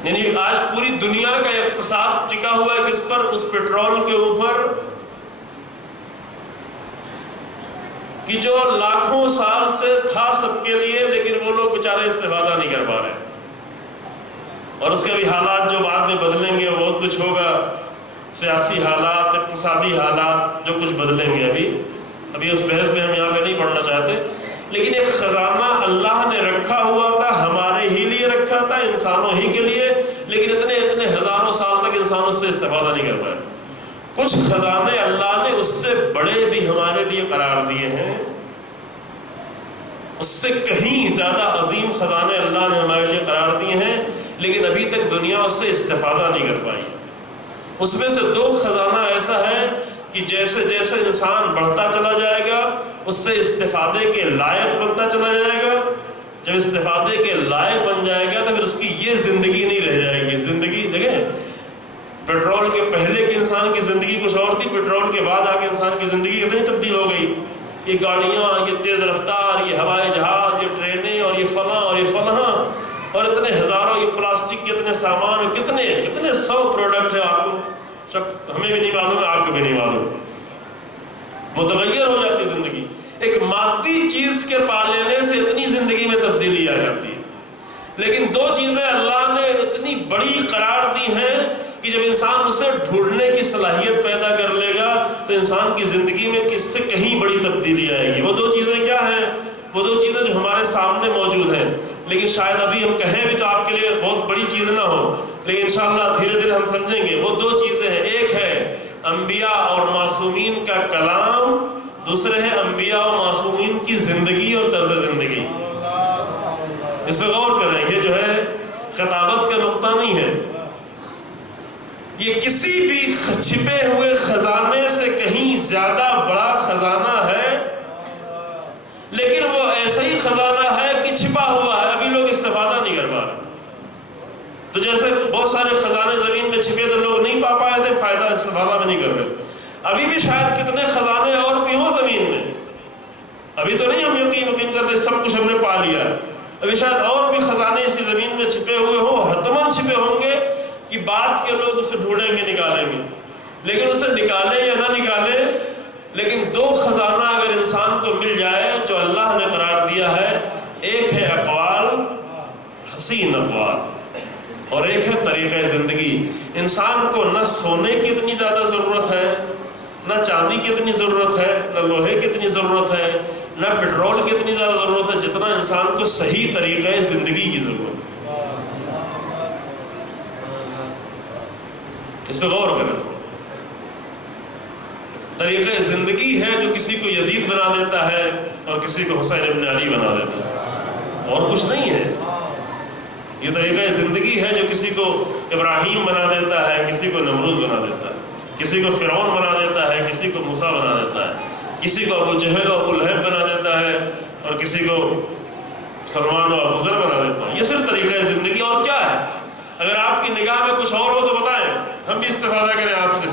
یعنی آج پوری دنیا کا اقتصاد ٹکا ہوا ہے کس پر؟ اس پیٹرول کے اوپر، کہ جو لاکھوں سال سے تھا سب کے لیے لیکن وہ لوگ بیچارے استفادہ نہیں کر پا رہے، اور اس کے بھی حالات جو بعد میں بدلیں گے، بہت کچھ ہوگا، سیاسی حالات، اقتصادی حالات جو کچھ بدلیں گے، ابھی اس بحث میں ہم یہاں پہ نہیں پڑھنا چاہتے، لیکن ایک خزانہ اللہ نے رکھا ہوا تھا، ہمارے ہی لیے رکھا تھا، انسانوں ہی کے لیے، لیکن اتنے ہزاروں سال تک انسان اس سے استفادہ نہیں کر پایا۔ کچھ خزانے اللہ نے اس سے بڑے بھی ہمارے لیے قرار دیے ہیں، اس سے کہیں زیادہ عظیم خزانے اللہ نے ہمارے لیے قرار دیے ہیں، لیکن ابھی تک دنیا اس سے استفادہ نہیں کر پائی۔ اس میں سے دو خزانہ ایسا ہے کہ جیسے جیسے انسان بڑھتا چلا جائے گا اس سے استفادے کے لائق بنتا چلا جائے گا، جب استفادے کے لائق بن جائے گا تو پھر اس کی یہ زندگی نہیں رہ جائے گی۔ زندگی دیکھیں، پیٹرول کے پہلے کی انسان کی زندگی کچھ اور تھی، پیٹرول کے بعد آگے انسان کی زندگی کتنی تبدیل ہو گئی، یہ گاڑیاں، یہ تیز رفتار، یہ ہوائی جہاز، یہ ٹرینیں، اور یہ فلاں اور یہ فلاں، اور اتنے ہزاروں یہ پلاسٹک کے اتنے سامان، کتنے 100 پروڈکٹ ہیں، آپ کو ہمیں بھی نہیں معلوم ہے، آپ کو بھی نہیں معلوم، متغیر ہو جاتی زندگی۔ ایک مادی چیز کے پا لینے سے اتنی زندگی میں تبدیلی آ جاتی ہے، لیکن دو چیزیں اللہ نے اتنی بڑی قرار دی ہیں کہ جب انسان اسے ڈھونڈنے کی صلاحیت پیدا کر لے گا تو انسان کی زندگی میں کس سے کہیں بڑی تبدیلی آئے گی۔ وہ دو چیزیں کیا ہیں؟ وہ دو چیزیں جو ہمارے سامنے موجود ہیں، لیکن شاید ابھی ہم کہیں بھی تو آپ کے لیے بہت بڑی چیز نہ ہو، لیکن انشاءاللہ دھیرے دھیرے ہم سمجھیں گے۔ وہ دو چیزیں ہیں، ایک ہے انبیاء اور معصومین کا کلام، دوسرے ہے انبیاء اور معصومین کی زندگی اور طرز زندگی۔ اس پہ غور کریں، یہ جو ہے خطابت کا نقطہ نہیں ہے، یہ کسی بھی چھپے ہوئے خزانے سے کہیں زیادہ بڑا خزانہ ہے، لیکن وہ ایسا ہی خزانہ ہے کہ چھپا ہوا ہے، ابھی لوگ استفادہ نہیں کر پا رہے۔ تو جیسے بہت سارے خزانے زمین میں چھپے تو لوگ نہیں پا پائے تھے، فائدہ استفادہ میں نہیں کر رہے، ابھی بھی شاید کتنے خزانے اور بھی ہوں زمین میں، ابھی تو نہیں ہم یقین کرتے سب کچھ ہم نے پا لیا ہے، ابھی شاید اور بھی خزانے اسی زمین میں چھپے ہوئے ہوں، حتماً چھپے ہوں گے کہ بعد کے لوگ اسے ڈھونڈیں گے، نکالیں گے، لیکن اسے نکالیں یا نہ نکالیں، لیکن دو خزانہ اگر انسان کو مل جائے جو اللہ نے قرار دیا ہے، ایک ہے اقوال، حسین اقوال، اور ایک ہے طریقہ زندگی۔ انسان کو نہ سونے کی اتنی زیادہ ضرورت ہے، نہ چاندی کی اتنی ضرورت ہے، نہ لوہے کی اتنی ضرورت ہے، نہ پیٹرول کی اتنی زیادہ ضرورت ہے، جتنا انسان کو صحیح طریقہ زندگی کی ضرورت ہے۔ اس پہ غور کریں تھوڑا۔ طریقہ زندگی ہے جو کسی کو یزید بنا دیتا ہے اور کسی کو حسین ابن علی بنا دیتا ہے، اور کچھ نہیں ہے۔ یہ طریقہ زندگی ہے جو کسی کو ابراہیم بنا دیتا ہے، کسی کو نمرود بنا دیتا ہے، کسی کو فرعون بنا دیتا ہے، کسی کو موسیٰ بنا دیتا ہے، کسی کو ابو جہل اور ابو لہب بنا دیتا ہے، اور کسی کو سلمان اور ابو ذر بنا دیتا ہے۔ یہ صرف طریقہ زندگی، اور کیا ہے؟ اگر آپ کی نگاہ میں کچھ اور ہو تو بتائیں، ہم بھی استفادہ کریں آپ سے۔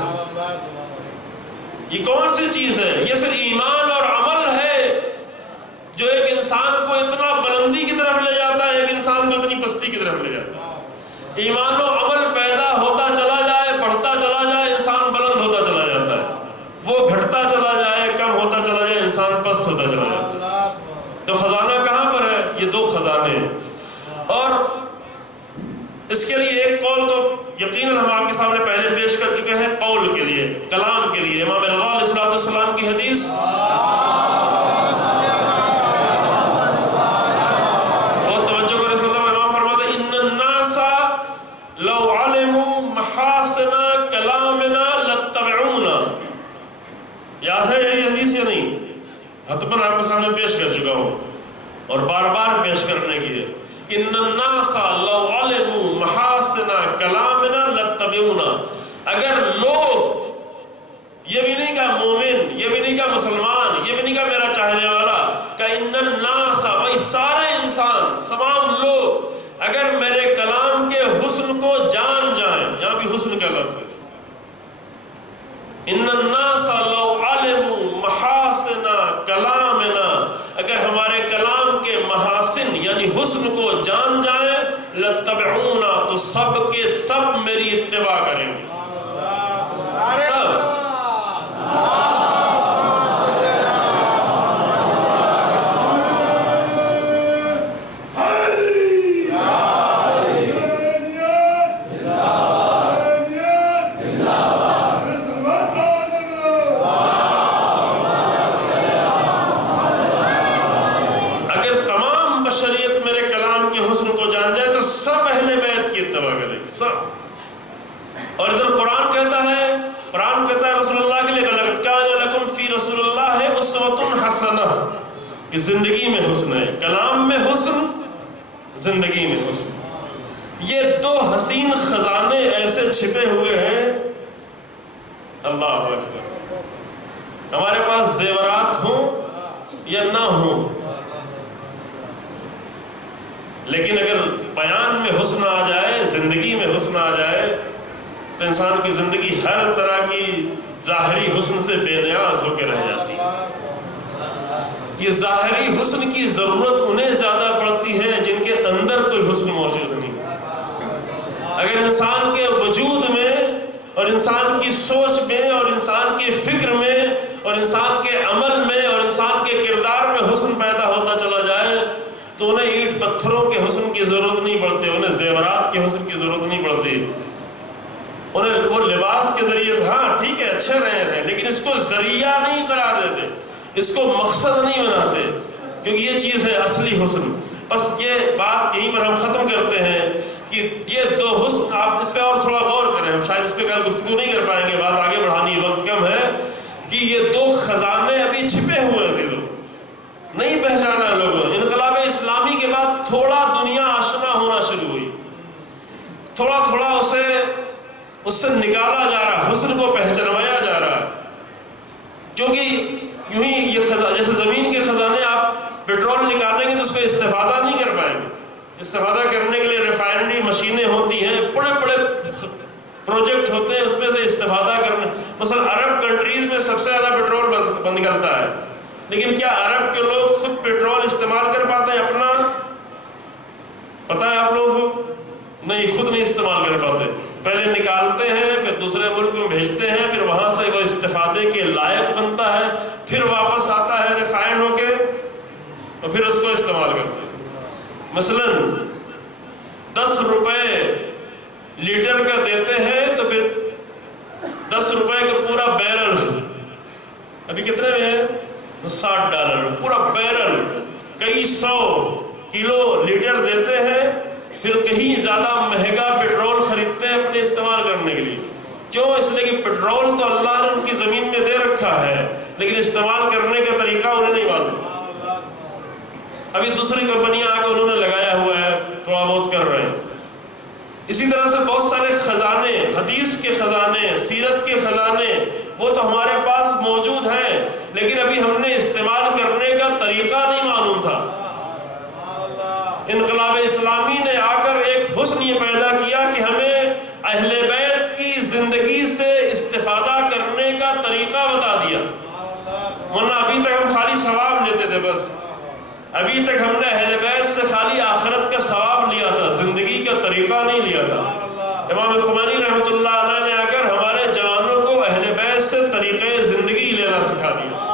یہ کون سی چیز ہے؟ یہ صرف ایمان اور عمل ہے جو ایک انسان کو اتنا بلندی کی طرف لے جاتا ہے، ایک انسان کو اتنی پستی کی طرف لے جاتا ہے۔ ایمان و عمل پیدا ہوتا چلا جائے، بڑھتا چلا جائے، انسان بلند ہوتا چلا جاتا ہے، وہ گھٹتا چلا جائے، کم ہوتا چلا جائے، انسان پست ہوتا چلا جاتا ہے۔ تو خزانہ کہاں پر ہے؟ یہ دو خزانے ہیں، اور اس کے لیے ایک قول تو یقیناً ہم آپ کے سامنے پہلے پیش کر چکے ہیں، قول کے لیے، کلام کے لیے۔ امام الغال علیہ السلام کی حدیث، بہت توجہ کریں، صلی اللہ امام فرماتے ہیں ان الناس لو علموا محاسن کلامنا لاتبعونا۔ یاد ہے یہ حدیث یا نہیں؟ حتماً آپ کے سامنے پیش کر چکا ہوں اور بار بار پیش کرنے کی ہے۔ ان الناس لو علموا محاسن کلامنا لاتبعونا۔ اگر لوگ، یہ بھی نہیں کہا مومن، یہ بھی نہیں کہا مسلمان، یہ بھی نہیں کہا میرا چاہنے والا، کہ ان الناس، بھائی سارے انسان، تمام لوگ اگر میرے کلام کے حسن کو جان جائیں، یہاں بھی حسن کا لفظ ہے، ان الناس لو علموا محاسن کلامنا، اگر ہمارے کلام کے محاسن یعنی حسن کو جان جائیں، لاتبعونا، تو سب کے سب میری اتباع کریں گے، سب۔ سب اہل بیت کی اتباع کریں، سب۔ اور ادھر قرآن کہتا ہے رسول اللہ کے لیے لقد کان لکم فی رسول اللہ اسوۃ حسنہ، کہ زندگی میں حسن ہے، کلام میں حسن، زندگی میں حسن۔ یہ دو حسین خزانے ایسے چھپے ہوئے ہیں، اللہ اکبر۔ ہمارے پاس زیورات ہوں یا نہ ہوں، لیکن اگر بیان میں حسن آ جائے، زندگی میں حسن آ جائے، تو انسان کی زندگی ہر طرح کی ظاہری حسن سے بے نیاز ہو کے رہ جاتی ہے۔ یہ ظاہری حسن کی ضرورت انہیں زیادہ پڑتی ہے جن کے اندر کوئی حسن موجود نہیں۔ اگر انسان کے وجود میں اور انسان کی سوچ میں اور انسان کی فکر میں اور انسان کے عمل میں اور انسان کے کردار میں حسن پیدا ہوتا چلا جائے، تو انہیں اینٹ پتھروں کے حسن کی ضرورت نہیں پڑتی، انہیں زیورات کے حسن کی ضرورت نہیں پڑتی، انہیں وہ لباس کے ذریعے سے، ہاں ٹھیک ہے اچھے رہے، لیکن اس کو ذریعہ نہیں قرار دیتے، اس کو مقصد نہیں بناتے، کیونکہ یہ چیز ہے اصلی حسن۔ بس یہ بات یہیں پر ہم ختم کرتے ہیں کہ یہ دو حسن، آپ اس پہ اور تھوڑا غور کریں، ہم شاید اس پہ کل گفتگو نہیں کر پائیں گے، بات آگے بڑھانی ہے، وقت کم ہے، کہ یہ دو خزانے ابھی چھپے ہوئے ہیں عزیزوں، نہیں پہچانا لوگوں نے۔ انقلاب اسلامی کے بعد تھوڑا دنیا آشنا ہونا شروع ہوئی، تھوڑا تھوڑا اس سے نکالا جا رہا ہے، حسن کو پہچانوایا جا رہا ہے، کیونکہ یوں ہی یہ جیسے زمین کے خزانے آپ پیٹرول نکالیں گے تو اس کو استفادہ نہیں کر پائیں گے، استفادہ کرنے کے لیے ریفائنری مشینیں ہوتی ہیں، بڑے بڑے پروجیکٹ ہوتے ہیں، اس میں سے استفادہ کرنے، مثلا عرب کنٹریز میں سب سے زیادہ پیٹرول نکلتا ہے، لیکن کیا عرب کے لوگ خود پیٹرول استعمال کر پاتے ہیں اپنا؟ پتہ ہے آپ لوگوں کو؟ نہیں، خود نہیں استعمال کر پاتے، پہلے نکالتے ہیں، پھر دوسرے ملک میں بھیجتے ہیں، پھر وہاں سے وہ استفادے کے لائق بنتا ہے، پھر واپس آتا ہے ریفائن ہو کے، اور پھر اس کو استعمال کرتے ہیں۔ مثلا 10 روپے لیٹر کا دیتے ہیں، تو پھر 10 روپے کا پورا بیرل ابھی کتنے میں ہے؟ $60، پورا بیرل کئی 100 کلو لیٹر دیتے ہیں، پھر کہیں زیادہ مہنگا پیٹرول خریدتے ہیں اپنے استعمال کرنے کے لیے. کیوں؟ اس لیے کہ پیٹرول تو اللہ نے ان کی زمین میں دے رکھا ہے، لیکن استعمال کرنے کا طریقہ انہیں نہیں معلوم. ابھی دوسری کمپنیاں آ کے انہوں نے لگایا ہوا ہے، تھوڑا بہت کر رہے ہیں. اسی طرح سے بہت سارے خزانے، حدیث کے خزانے، سیرت کے خزانے، وہ تو ہمارے پاس موجود ہیں، لیکن ابھی ہم نے استعمال کرنے کا طریقہ نہیں معلوم تھا. انقلاب اسلامی نے آ کر ایک حسن یہ پیدا کیا کہ ہمیں اہل بیت کی زندگی سے استفادہ کرنے کا طریقہ بتا دیا. ورنہ ابھی تک ہم خالی ثواب لیتے تھے، بس ابھی تک ہم نے اہل بیت سے خالی آخرت کا ثواب لیا تھا، زندگی کا طریقہ نہیں لیا تھا. امام خمینی رحمۃ اللہ علیہ نے آ کر ہمارے جوانوں کو اہل بیت سے طریقہ زندگی لینا سکھا دیا،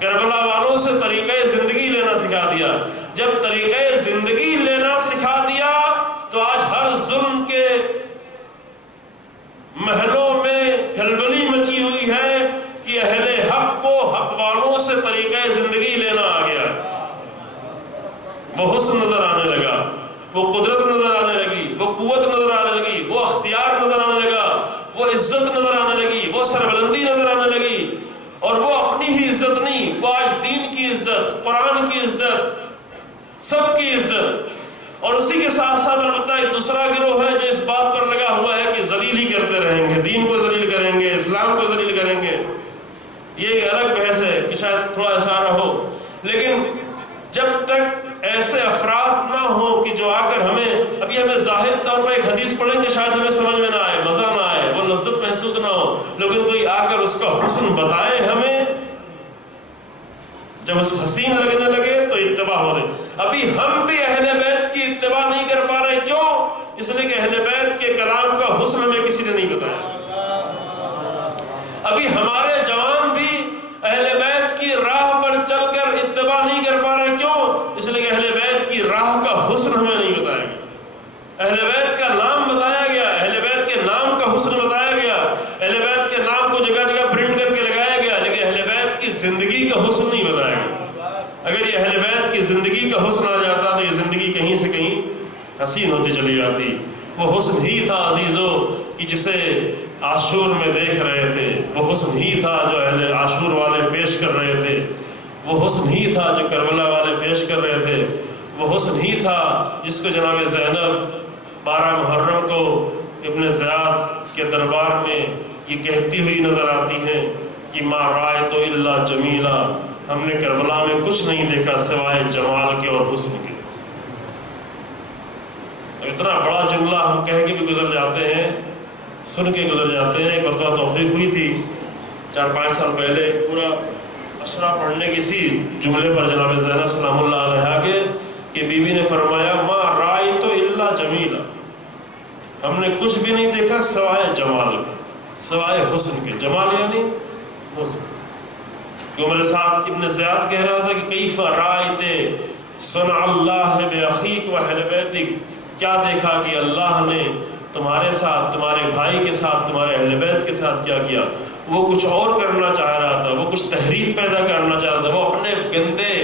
کربلا والوں سے طریقہ زندگی لینا سکھا دیا. جب طریقہ زندگی لینا سکھا دیا تو آج ہر ظلم کے محلوں میں کھلبلی مچی ہوئی ہے کہ اہل حق کو حق والوں سے طریقہ زندگی لینا آ گیا. وہ حسن نظر آنے لگا، وہ قدرت نظر آنے لگی، وہ قوت نظر آنے لگی، وہ اختیار نظر آنے لگا، وہ عزت نظر آنے لگی، وہ سربلندی نظر آنے لگی. اور وہ اپنی ہی عزت نہیں، وہ آج دین کی عزت، قرآن کی عزت، سب کی عزت. اور اسی کے ساتھ ساتھ البتہ ایک دوسرا گروہ ہے جو اس بات پر لگا ہوا ہے کہ ذلیل ہی کرتے رہیں گے، دین کو ذلیل کریں گے، اسلام کو ذلیل کریں گے. یہ ایک الگ بحث ہے کہ شاید تھوڑا اشارہ ہو، لیکن جب تک ایسے افراد نہ ہوں کہ جو آ کر ابھی ہمیں ظاہر طور پر ایک حدیث پڑھیں کہ شاید ہمیں سمجھ میں نہ آئے، مزہ نہ آئے، وہ لذت محسوس نہ ہو، لیکن کوئی آ کر اس کا حسن بتائے ہمیں، جب اس حسین لگنے لگے تو اتباع ہو رہے. ابھی ہم بھی اہل بیت کی اتباع نہیں کر پا رہے. کیوں؟ اس لیے کہ اہل بیت کے کلام کا حسن ہمیں کسی نے نہیں بتایا. ابھی ہمارے جوان بھی اہل بیت کی راہ پر چل کر اتباع نہیں کر پا رہے. کیوں؟ اس لیے کہ اہل بیت کی راہ کا حسن ہمیں نہیں بتایا گیا. اہل بیت کا نام بتایا گیا، اہل بیت کے نام کا حسن بتایا گیا، اہل بیت کے نام کو جگہ جگہ پرنٹ کر کے لگایا گیا، لیکن اہل بیت کی زندگی کا حسن نہیں بتایا گیا. اگر یہ اہل بیت کی زندگی کا حسن آ جاتا تو یہ زندگی کہیں سے کہیں حسین ہوتی چلی جاتی. وہ حسن ہی تھا عزیزو کہ جسے عاشور میں دیکھ رہے تھے، وہ حسن ہی تھا جو اہل عاشور والے پیش کر رہے تھے، وہ حسن ہی تھا جو کربلا والے پیش کر رہے تھے، وہ حسن ہی تھا جس کو جناب زینب 12 محرم کو ابن زیاد کے دربار میں یہ کہتی ہوئی نظر آتی ہیں کہ ما رأیت الا جمیلا، ہم نے کربلا میں کچھ نہیں دیکھا سوائے جمال کے اور حسن کے. اتنا بڑا جملہ ہم کہہ کے بھی گزر جاتے ہیں، سن کے گزر جاتے ہیں. ایک مرتبہ توفیق ہوئی تھی 4-5 سال پہلے، پورا اشرا پڑھنے کی اسی جملے پر جناب زینب سلام اللہ علیہا کے کہ بی بی نے فرمایا ما رأیت الا جمیلا، ہم نے کچھ بھی نہیں دیکھا سوائے جمال کے، سوائے حسن کے. جمال یعنی حسن. کیوں میرے ساتھ ابن زیاد کہہ رہا تھا کہ کیف رأیت صنع اللہ بأخیک و اہل بیتک، کیا دیکھا کہ اللہ نے تمہارے ساتھ، تمہارے بھائی کے ساتھ، تمہارے اہل بیت کے ساتھ کیا کیا. وہ کچھ اور کرنا چاہ رہا تھا، وہ کچھ تحریف پیدا کرنا چاہ رہا تھا، وہ اپنے گندے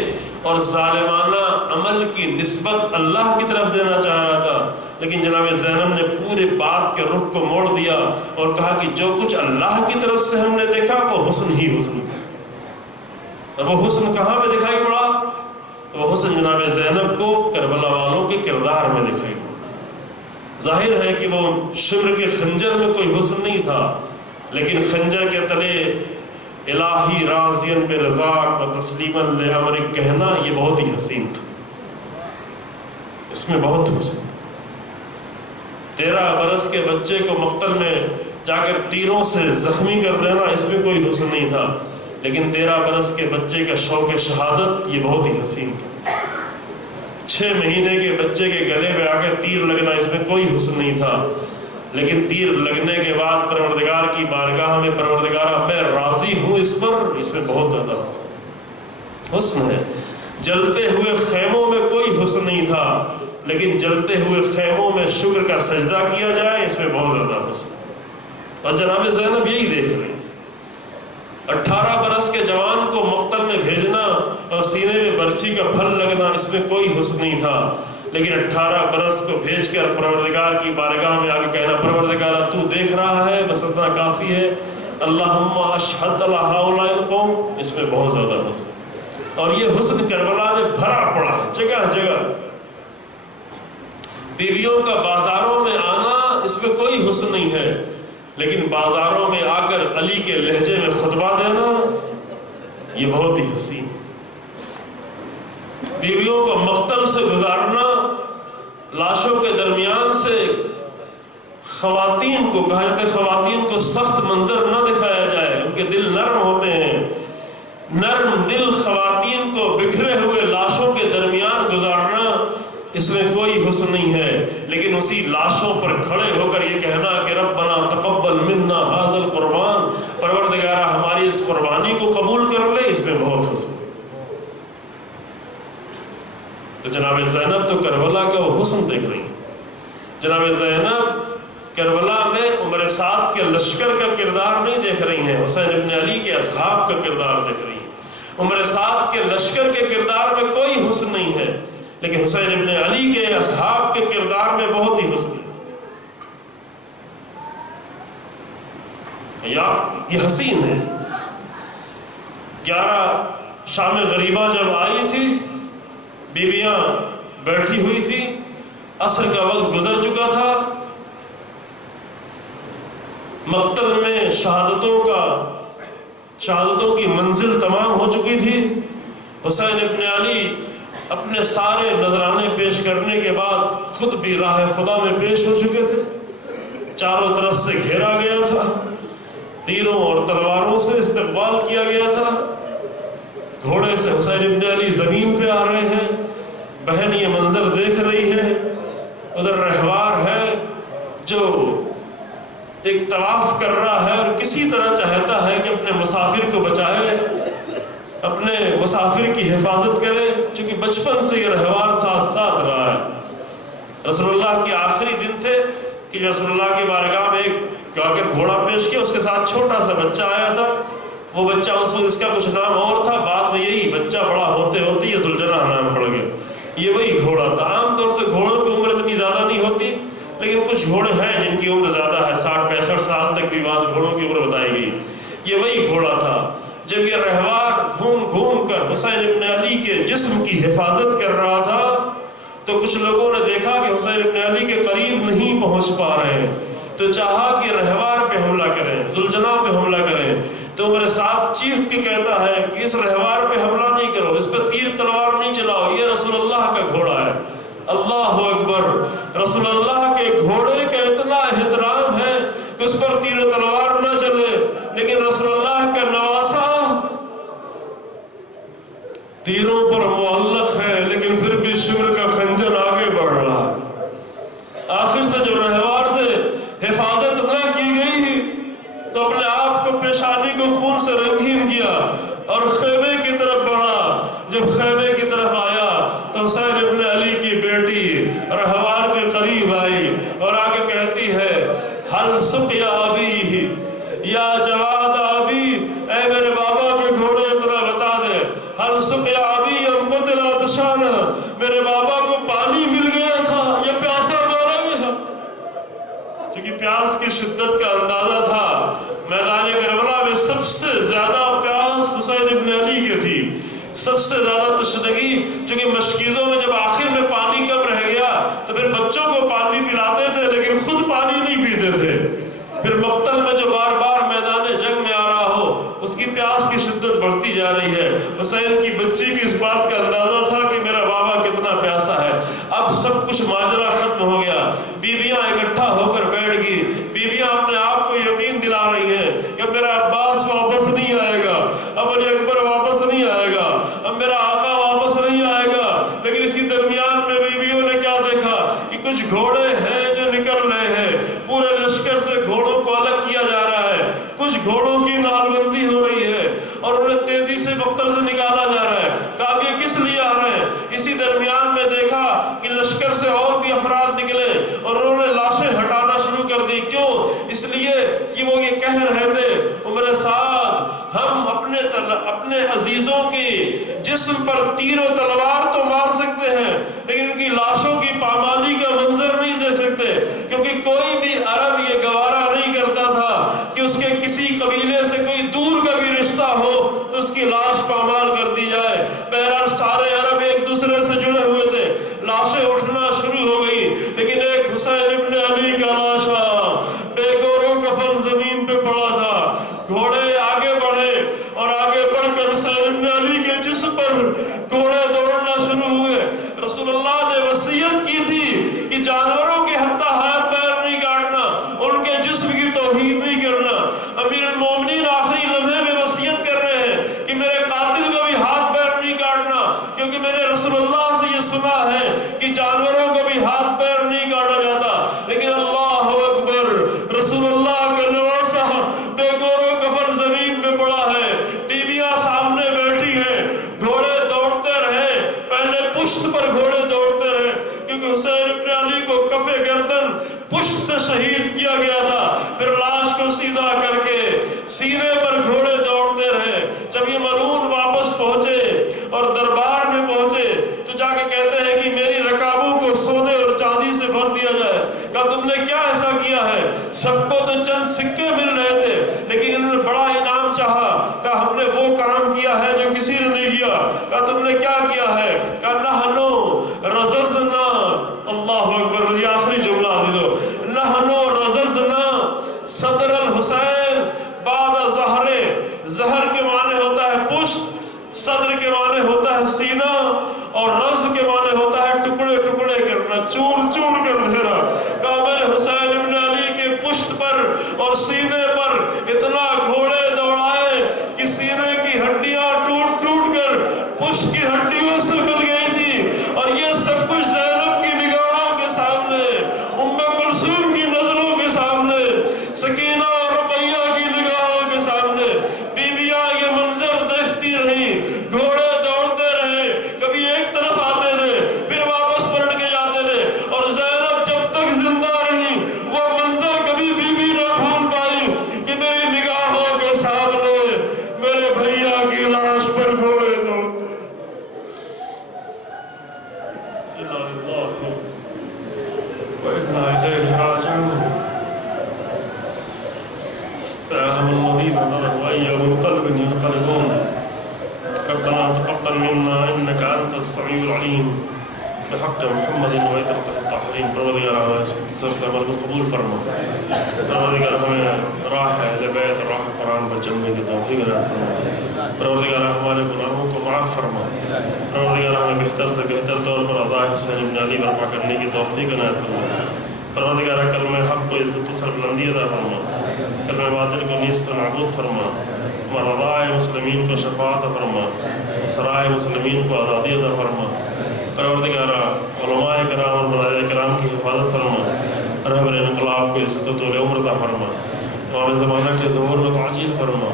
اور ظالمانہ عمل کی نسبت اللہ کی طرف دینا چاہ رہا تھا. لیکن جناب زینب نے پورے بات کے رخ کو موڑ دیا اور کہا کہ جو کچھ اللہ کی طرف سے ہم نے دیکھا وہ حسن ہی حسن تھا. اور وہ حسن کہاں پہ دکھائی پڑا؟ وہ حسن جناب زینب کو کربلا والوں کے کردار میں دکھائی پڑا. ظاہر ہے کہ وہ شمر کے خنجر میں کوئی حسن نہیں تھا، لیکن خنجر کے تلے الہی راضین برضاک و تسلیما لامرک کہنا یہ بہت ہی حسین تھا. اس میں بہت حسن تھا. 13 برس کے بچے کو مقتل میں جا کر تیروں سے زخمی کر دینا اس میں کوئی حسن نہیں تھا، لیکن 13 برس کے بچے کا شوق شہادت یہ بہت ہی حسین تھا. 6 مہینے کے بچے کے گلے میں آ کر تیر لگنا اس میں کوئی حسن نہیں تھا، لیکن تیر لگنے کے بعد پروردگار کی بارگاہ میں پروردگارہ میں راضی ہوں اس میں بہت زیادہ حسن ہے. جلتے ہوئے خیموں میں کوئی حسن نہیں تھا، لیکن جلتے ہوئے خیموں میں شکر کا سجدہ کیا جائے اس میں بہت زیادہ حسن. اور جناب زینب یہی دیکھ رہے ہیں. 18 برس کے جوان کو مقتل میں بھیجنا اور سینے میں برچھی کا پھل لگنا، اس میں کوئی حسن نہیں تھا، لیکن 18 برس کو بھیج کر پروردگار کی بارگاہ میں آگے کہنا پروردگار تو دیکھ رہا ہے، بس اتنا کافی ہے، اللہم اشہد علی ہؤلاء القوم، اس میں بہت زیادہ حسن، اور یہ حسن کربلا میں بھرا پڑا ہے جگہ جگہ۔ بیویوں کا بازاروں میں آنا اس میں کوئی حسن نہیں ہے، لیکن بازاروں میں آ کر علی کے لہجے میں خطبہ دینا یہ بہت ہی حسین۔ بیویوں کو مقتل سے گزارنا، لاشوں کے درمیان سے خواتین کو کہا جاتا ہے خواتین کو سخت منظر نہ دکھایا جائے، ان کے دل نرم ہوتے ہیں، نرم دل خواتین کو بکھرے ہوئے لاشوں کے درمیان گزارنا اس میں کوئی حسن نہیں ہے، لیکن اسی لاشوں پر کھڑے ہو کر یہ کہنا کہ ربنا تقبل منا ھذا القربان، پروردگارہ ہماری اس قربانی کو قبول کر لے، اس میں بہت حسن۔ تو جناب زینب تو کربلا کا وہ حسن دیکھ رہی ہیں، جناب زینب کربلا میں عمر سعد کے لشکر کا کردار نہیں دیکھ رہی ہیں، حسین ابن علی کے اصحاب کا کردار دیکھ رہی ہیں۔ عمر سعد کے لشکر کے کردار میں کوئی حسن نہیں ہے، لیکن حسین ابن علی کے اصحاب کے کردار میں بہت ہی حسن ہے۔ یہ حسین ہے۔ 11 شام غریبہ جب آئی تھی، بیویاں بیٹھی ہوئی تھی، عصر کا وقت گزر چکا تھا، مقتل میں شہادتوں کی منزل تمام ہو چکی تھی۔ حسین ابن علی اپنے سارے نذرانے پیش کرنے کے بعد خود بھی راہ خدا میں پیش ہو چکے تھے، چاروں طرف سے گھیرا گیا تھا، تیروں اور تلواروں سے استقبال کیا گیا تھا، گھوڑے سے حسین ابن علی زمین پہ آ رہے ہیں، بہن یہ منظر دیکھ رہی ہے، ادھر رہوار ہے جو ایک طواف کر رہا ہے اور کسی طرح چاہتا ہے کہ اپنے مسافر کو بچائے، اپنے مسافر کی حفاظت کرے، چونکہ بچپن سے یہ رہوار ساتھ ساتھ رہا ہے۔ رسول اللہ کے آخری دن تھے کہ رسول اللہ کی بارگاہ میں ایک اگر گھوڑا پیش کیا، اس کے ساتھ چھوٹا سا بچہ آیا تھا، وہ بچہ اس وقت اس کا کچھ نام اور تھا، بعد میں یہی بچہ بڑا ہوتے ہوتے یہ ذوالجناح نام پڑ گیا، یہ وہی گھوڑا تھا۔ عام طور سے گھوڑوں کی عمر اتنی زیادہ نہیں ہوتی، لیکن کچھ گھوڑے ہیں جن کی عمر زیادہ ہے، 60-65 سال تک بھی بعض گھوڑوں کی عمر بتائی گئی، یہ وہی گھوڑا تھا۔ جب یہ رہوار گھوم گھوم کر حسین ابن علی کے جسم کی حفاظت کر رہا تھا تو کچھ لوگوں نے دیکھا کہ حسین ابن علی کے قریب نہیں پہنچ پا رہے ہیں، تو چاہا کہ رہوار پہ حملہ کریں، ذوالجناح پہ حملہ کریں، تو میرے ساتھ چیخ کے کہتا ہے کہ اس رہوار پہ حملہ نہیں کرو، اس پہ تیر تلوار نہیں چلاؤ، یہ رسول اللہ کا گھوڑا ہے۔ اللہ اکبر! رسول اللہ کے گھوڑے کا اتنا احترام ہے کہ اس پر تیر تلوار نہ چلے، لیکن رسول اللہ کا نواسا تیروں پر معلق ہے، لیکن پھر بھی شمر کا خنجر آگے بڑھ رہا ہے۔ آخر سے جب رہوار سے حفاظت نہ کی گئی تو اپنے آپ کو پیشانی کو خون سے رنگین کیا اور خیمے کی طرف بڑھا۔ جب خیمے کی طرف آیا تو حسین ابن علی کی بیٹی رہوار کے قریب آئی اور آگے کہتی ہے حل سقیا ابی یا جواد ابی، اے میرے بابا کے گھوڑے اتنا بتا دے، حل سقیا ابی ام قتل عطشانا، میرے بابا کو پانی مل گیا تھا یا پیاسا مارا گیا؟ کیونکہ پیاس کی شدت کا اندازہ تھا۔ میدان کربلا میں سب سے زیادہ پیاس حسین ابن علی کی تھی، سب سے زیادہ تشنگی، چونکہ مشکیزوں میں جب آخر میں پانی کم رہ گیا تو پھر بچوں کو پانی پلاتے تھے لیکن خود پانی نہیں پیتے تھے۔ پھر مقتل میں جو بار بار میدان جنگ میں آ رہا ہو اس کی پیاس کی شدت بڑھتی جا رہی ہے۔ حسین کی بچی کی اس بات کا اندازہ تھا کہ میرا بابا کتنا پیاسا ہے۔ اب سب کچھ ماجرا ختم ہو گیا، بیویاں اکٹھا ہو کر بیٹھ گئی، بیویاں اپنے آپ کو یقین دلا رہی ہیں کہ میرا عباس واپس نہیں آئے گا، اب علی اکبر واپس نہیں آئے گا، اب میرا آقا واپس نہیں آئے گا۔ لیکن اسی درمیان میں بیویوں نے کیا دیکھا کہ کچھ گھوڑے ہیں جو نکل رہے ہیں، پورے لشکر سے گھوڑوں کو الگ کیا جا رہا ہے، کچھ گھوڑوں کی نال بندی ہو رہی ہے اور انہیں تیزی سے مقتل سے نکالا جا رہا ہے۔ کہا یہ کس لیے آ رہے ہیں؟ اسی درمیان میں دیکھا کہ لشکر سے اور بھی افراد نکلے اور انہوں نے لاشیں ہٹانا شروع کر دی۔ کیوں؟ اس لیے کہ وہ یہ کہہ رہے تھے عمر سعد ہم جسم پر تیر و تلوار تو مار سکتے ہیں لیکن ان کی لاشوں کی پامالی کا منظر نہیں دے سکتے، کیونکہ کوئی بھی عرب یہ گوارا نہیں کرتا تھا کہ اس کے کسی قبیلے سے کوئی دور کا بھی رشتہ ہو تو اس کی لاش پامال کر دی جائے۔ بہرحال سارے عرب ایک دوسرے سے جڑے ہوئے تھے، لاشیں اٹھنا شروع ہو گئی، لیکن ایک حسین ابن علی کا لاشا بے گور و کفن زمین پہ پڑا تھا۔ گھوڑے آگے بڑھے اور آگے بڑھ کر حسین ابن علی کے جسم پر گھوڑے دوڑنا شروع ہوئے۔ رسول اللہ نے وصیت کی تھی کہ جانوروں کے حتی ہاتھ پیر نہیں کاٹنا، ان کے جسم کی توہین نہیں کرنا۔ امیر المومنین آخری لمحے میں وصیت کر رہے ہیں کہ میرے قاتل کو بھی ہاتھ پیر نہیں کاٹنا، کیونکہ میں نے رسول اللہ سے یہ سنا ہے کہ جانوروں کو بھی ہاتھ پیر نہیں کاٹا جاتا۔ لیکن اللہ اکبر، رسول اللہ کا نواسہ بے گور و کفن زمین پہ پڑا ہے، بیویاں سامنے بیٹھی ہیں، گھوڑے دوڑتے رہے، پہلے پشت پر گھوڑے دوڑتے رہے، کیونکہ حسین ابن علی کو کف گردن پشت سے شہید کیا گیا تھا، پھر لاش کو سیدھا کر کے سینے پر گھوڑے دوڑتے رہے۔ جب یہ ملعون واپس پہنچے اور دربار میں پہنچے تو جا کے کہتے ہیں کہ میری رکابوں کو سونے اور چاندی سے بھر دیا جائے۔ کہا تم نے کیا ایسا کیا ہے؟ سب کو تو چند سکے مل رہے تھے لیکن انہوں نے بڑا انعام چاہا۔ کہا ہم نے وہ کام کیا ہے جو کسی نے نہیں کیا۔ کہا تم نے کیا کیا ہے؟ کہا نحنو رززنا، اللہ اکبر، یہ آخری جملہ دو، نحنو رززنا صدر الحسین بعد ظہر۔ ظہر کے معنی ہوتا ہے پشت، صدر کے معنی ہوتا ہے سینہ، اور رز کے معنی ہوتا ہے ٹکڑے ٹکڑے کرنا، چور چور کر دینا۔ کہا میں نے حسین ابن علی کے پشت پر اور سینے پر اتنا گھوڑے دوڑائے کہ سینے کی ہڈیاں ٹوٹ ٹوٹ کر پشت کی ہڈیوں سے مل گئی تھی، اور یہ سب کچھ زینب کی نگاہوں کے سامنے، ام کلثوم کی نظروں کے سامنے، سکینہ اور رقیہ کی نگاہوں کے سامنے۔ بیویاں یہ منظر دیکھتی رہی، گھوڑے دوڑتے رہے، کبھی ایک طرف آتے تھے پھر واپس پلٹ کے جاتے تھے، اور زینب جب تک زندہ رہی وہ منظر کبھی بیوی نہ بھول پائی کہ میری نگاہوں کے سامنے میرے بھیا کی لاش پر گھوڑے دوڑتے۔ سيعلم الذين ظلموا أي منقلب ينقلبون ربنا تقبل منا إنك أنت السميع العليم بحق محمد وعترة الطاهرين۔ پروردگار ہمیں سر سے عمل کو قبول فرما، پروردگار ہمیں راہ اہل بیت اور راہ قرآن پر چلنے کی توفیق عنایت فرما، پروردگار ہمارے گناہوں کو معاف فرما، پروردگار ہمیں بہتر سے بہتر طور پر ادا حسین ابن علی برپا کرنے کی توفیق عنایت فرما، پروردگار کلمہ حق کو عزت و سربلندی عطا فرما، کلمہ باطل کو نیست و نابود فرما، مرضائے مسلمین کو شفاعت فرما، سرائے مسلمین کو آزادی عطا فرما، پروردگارہ علماء کرام اور مدارس کرام کی حفاظت فرما، رہبر انقلاب کو عزت و طول عمر عطا فرما، امام زمانہ کے ظہور و تعجیل فرما،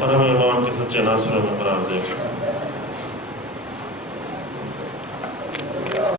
اور ہمیں امام کے سچے ناصروں میں قرار دے۔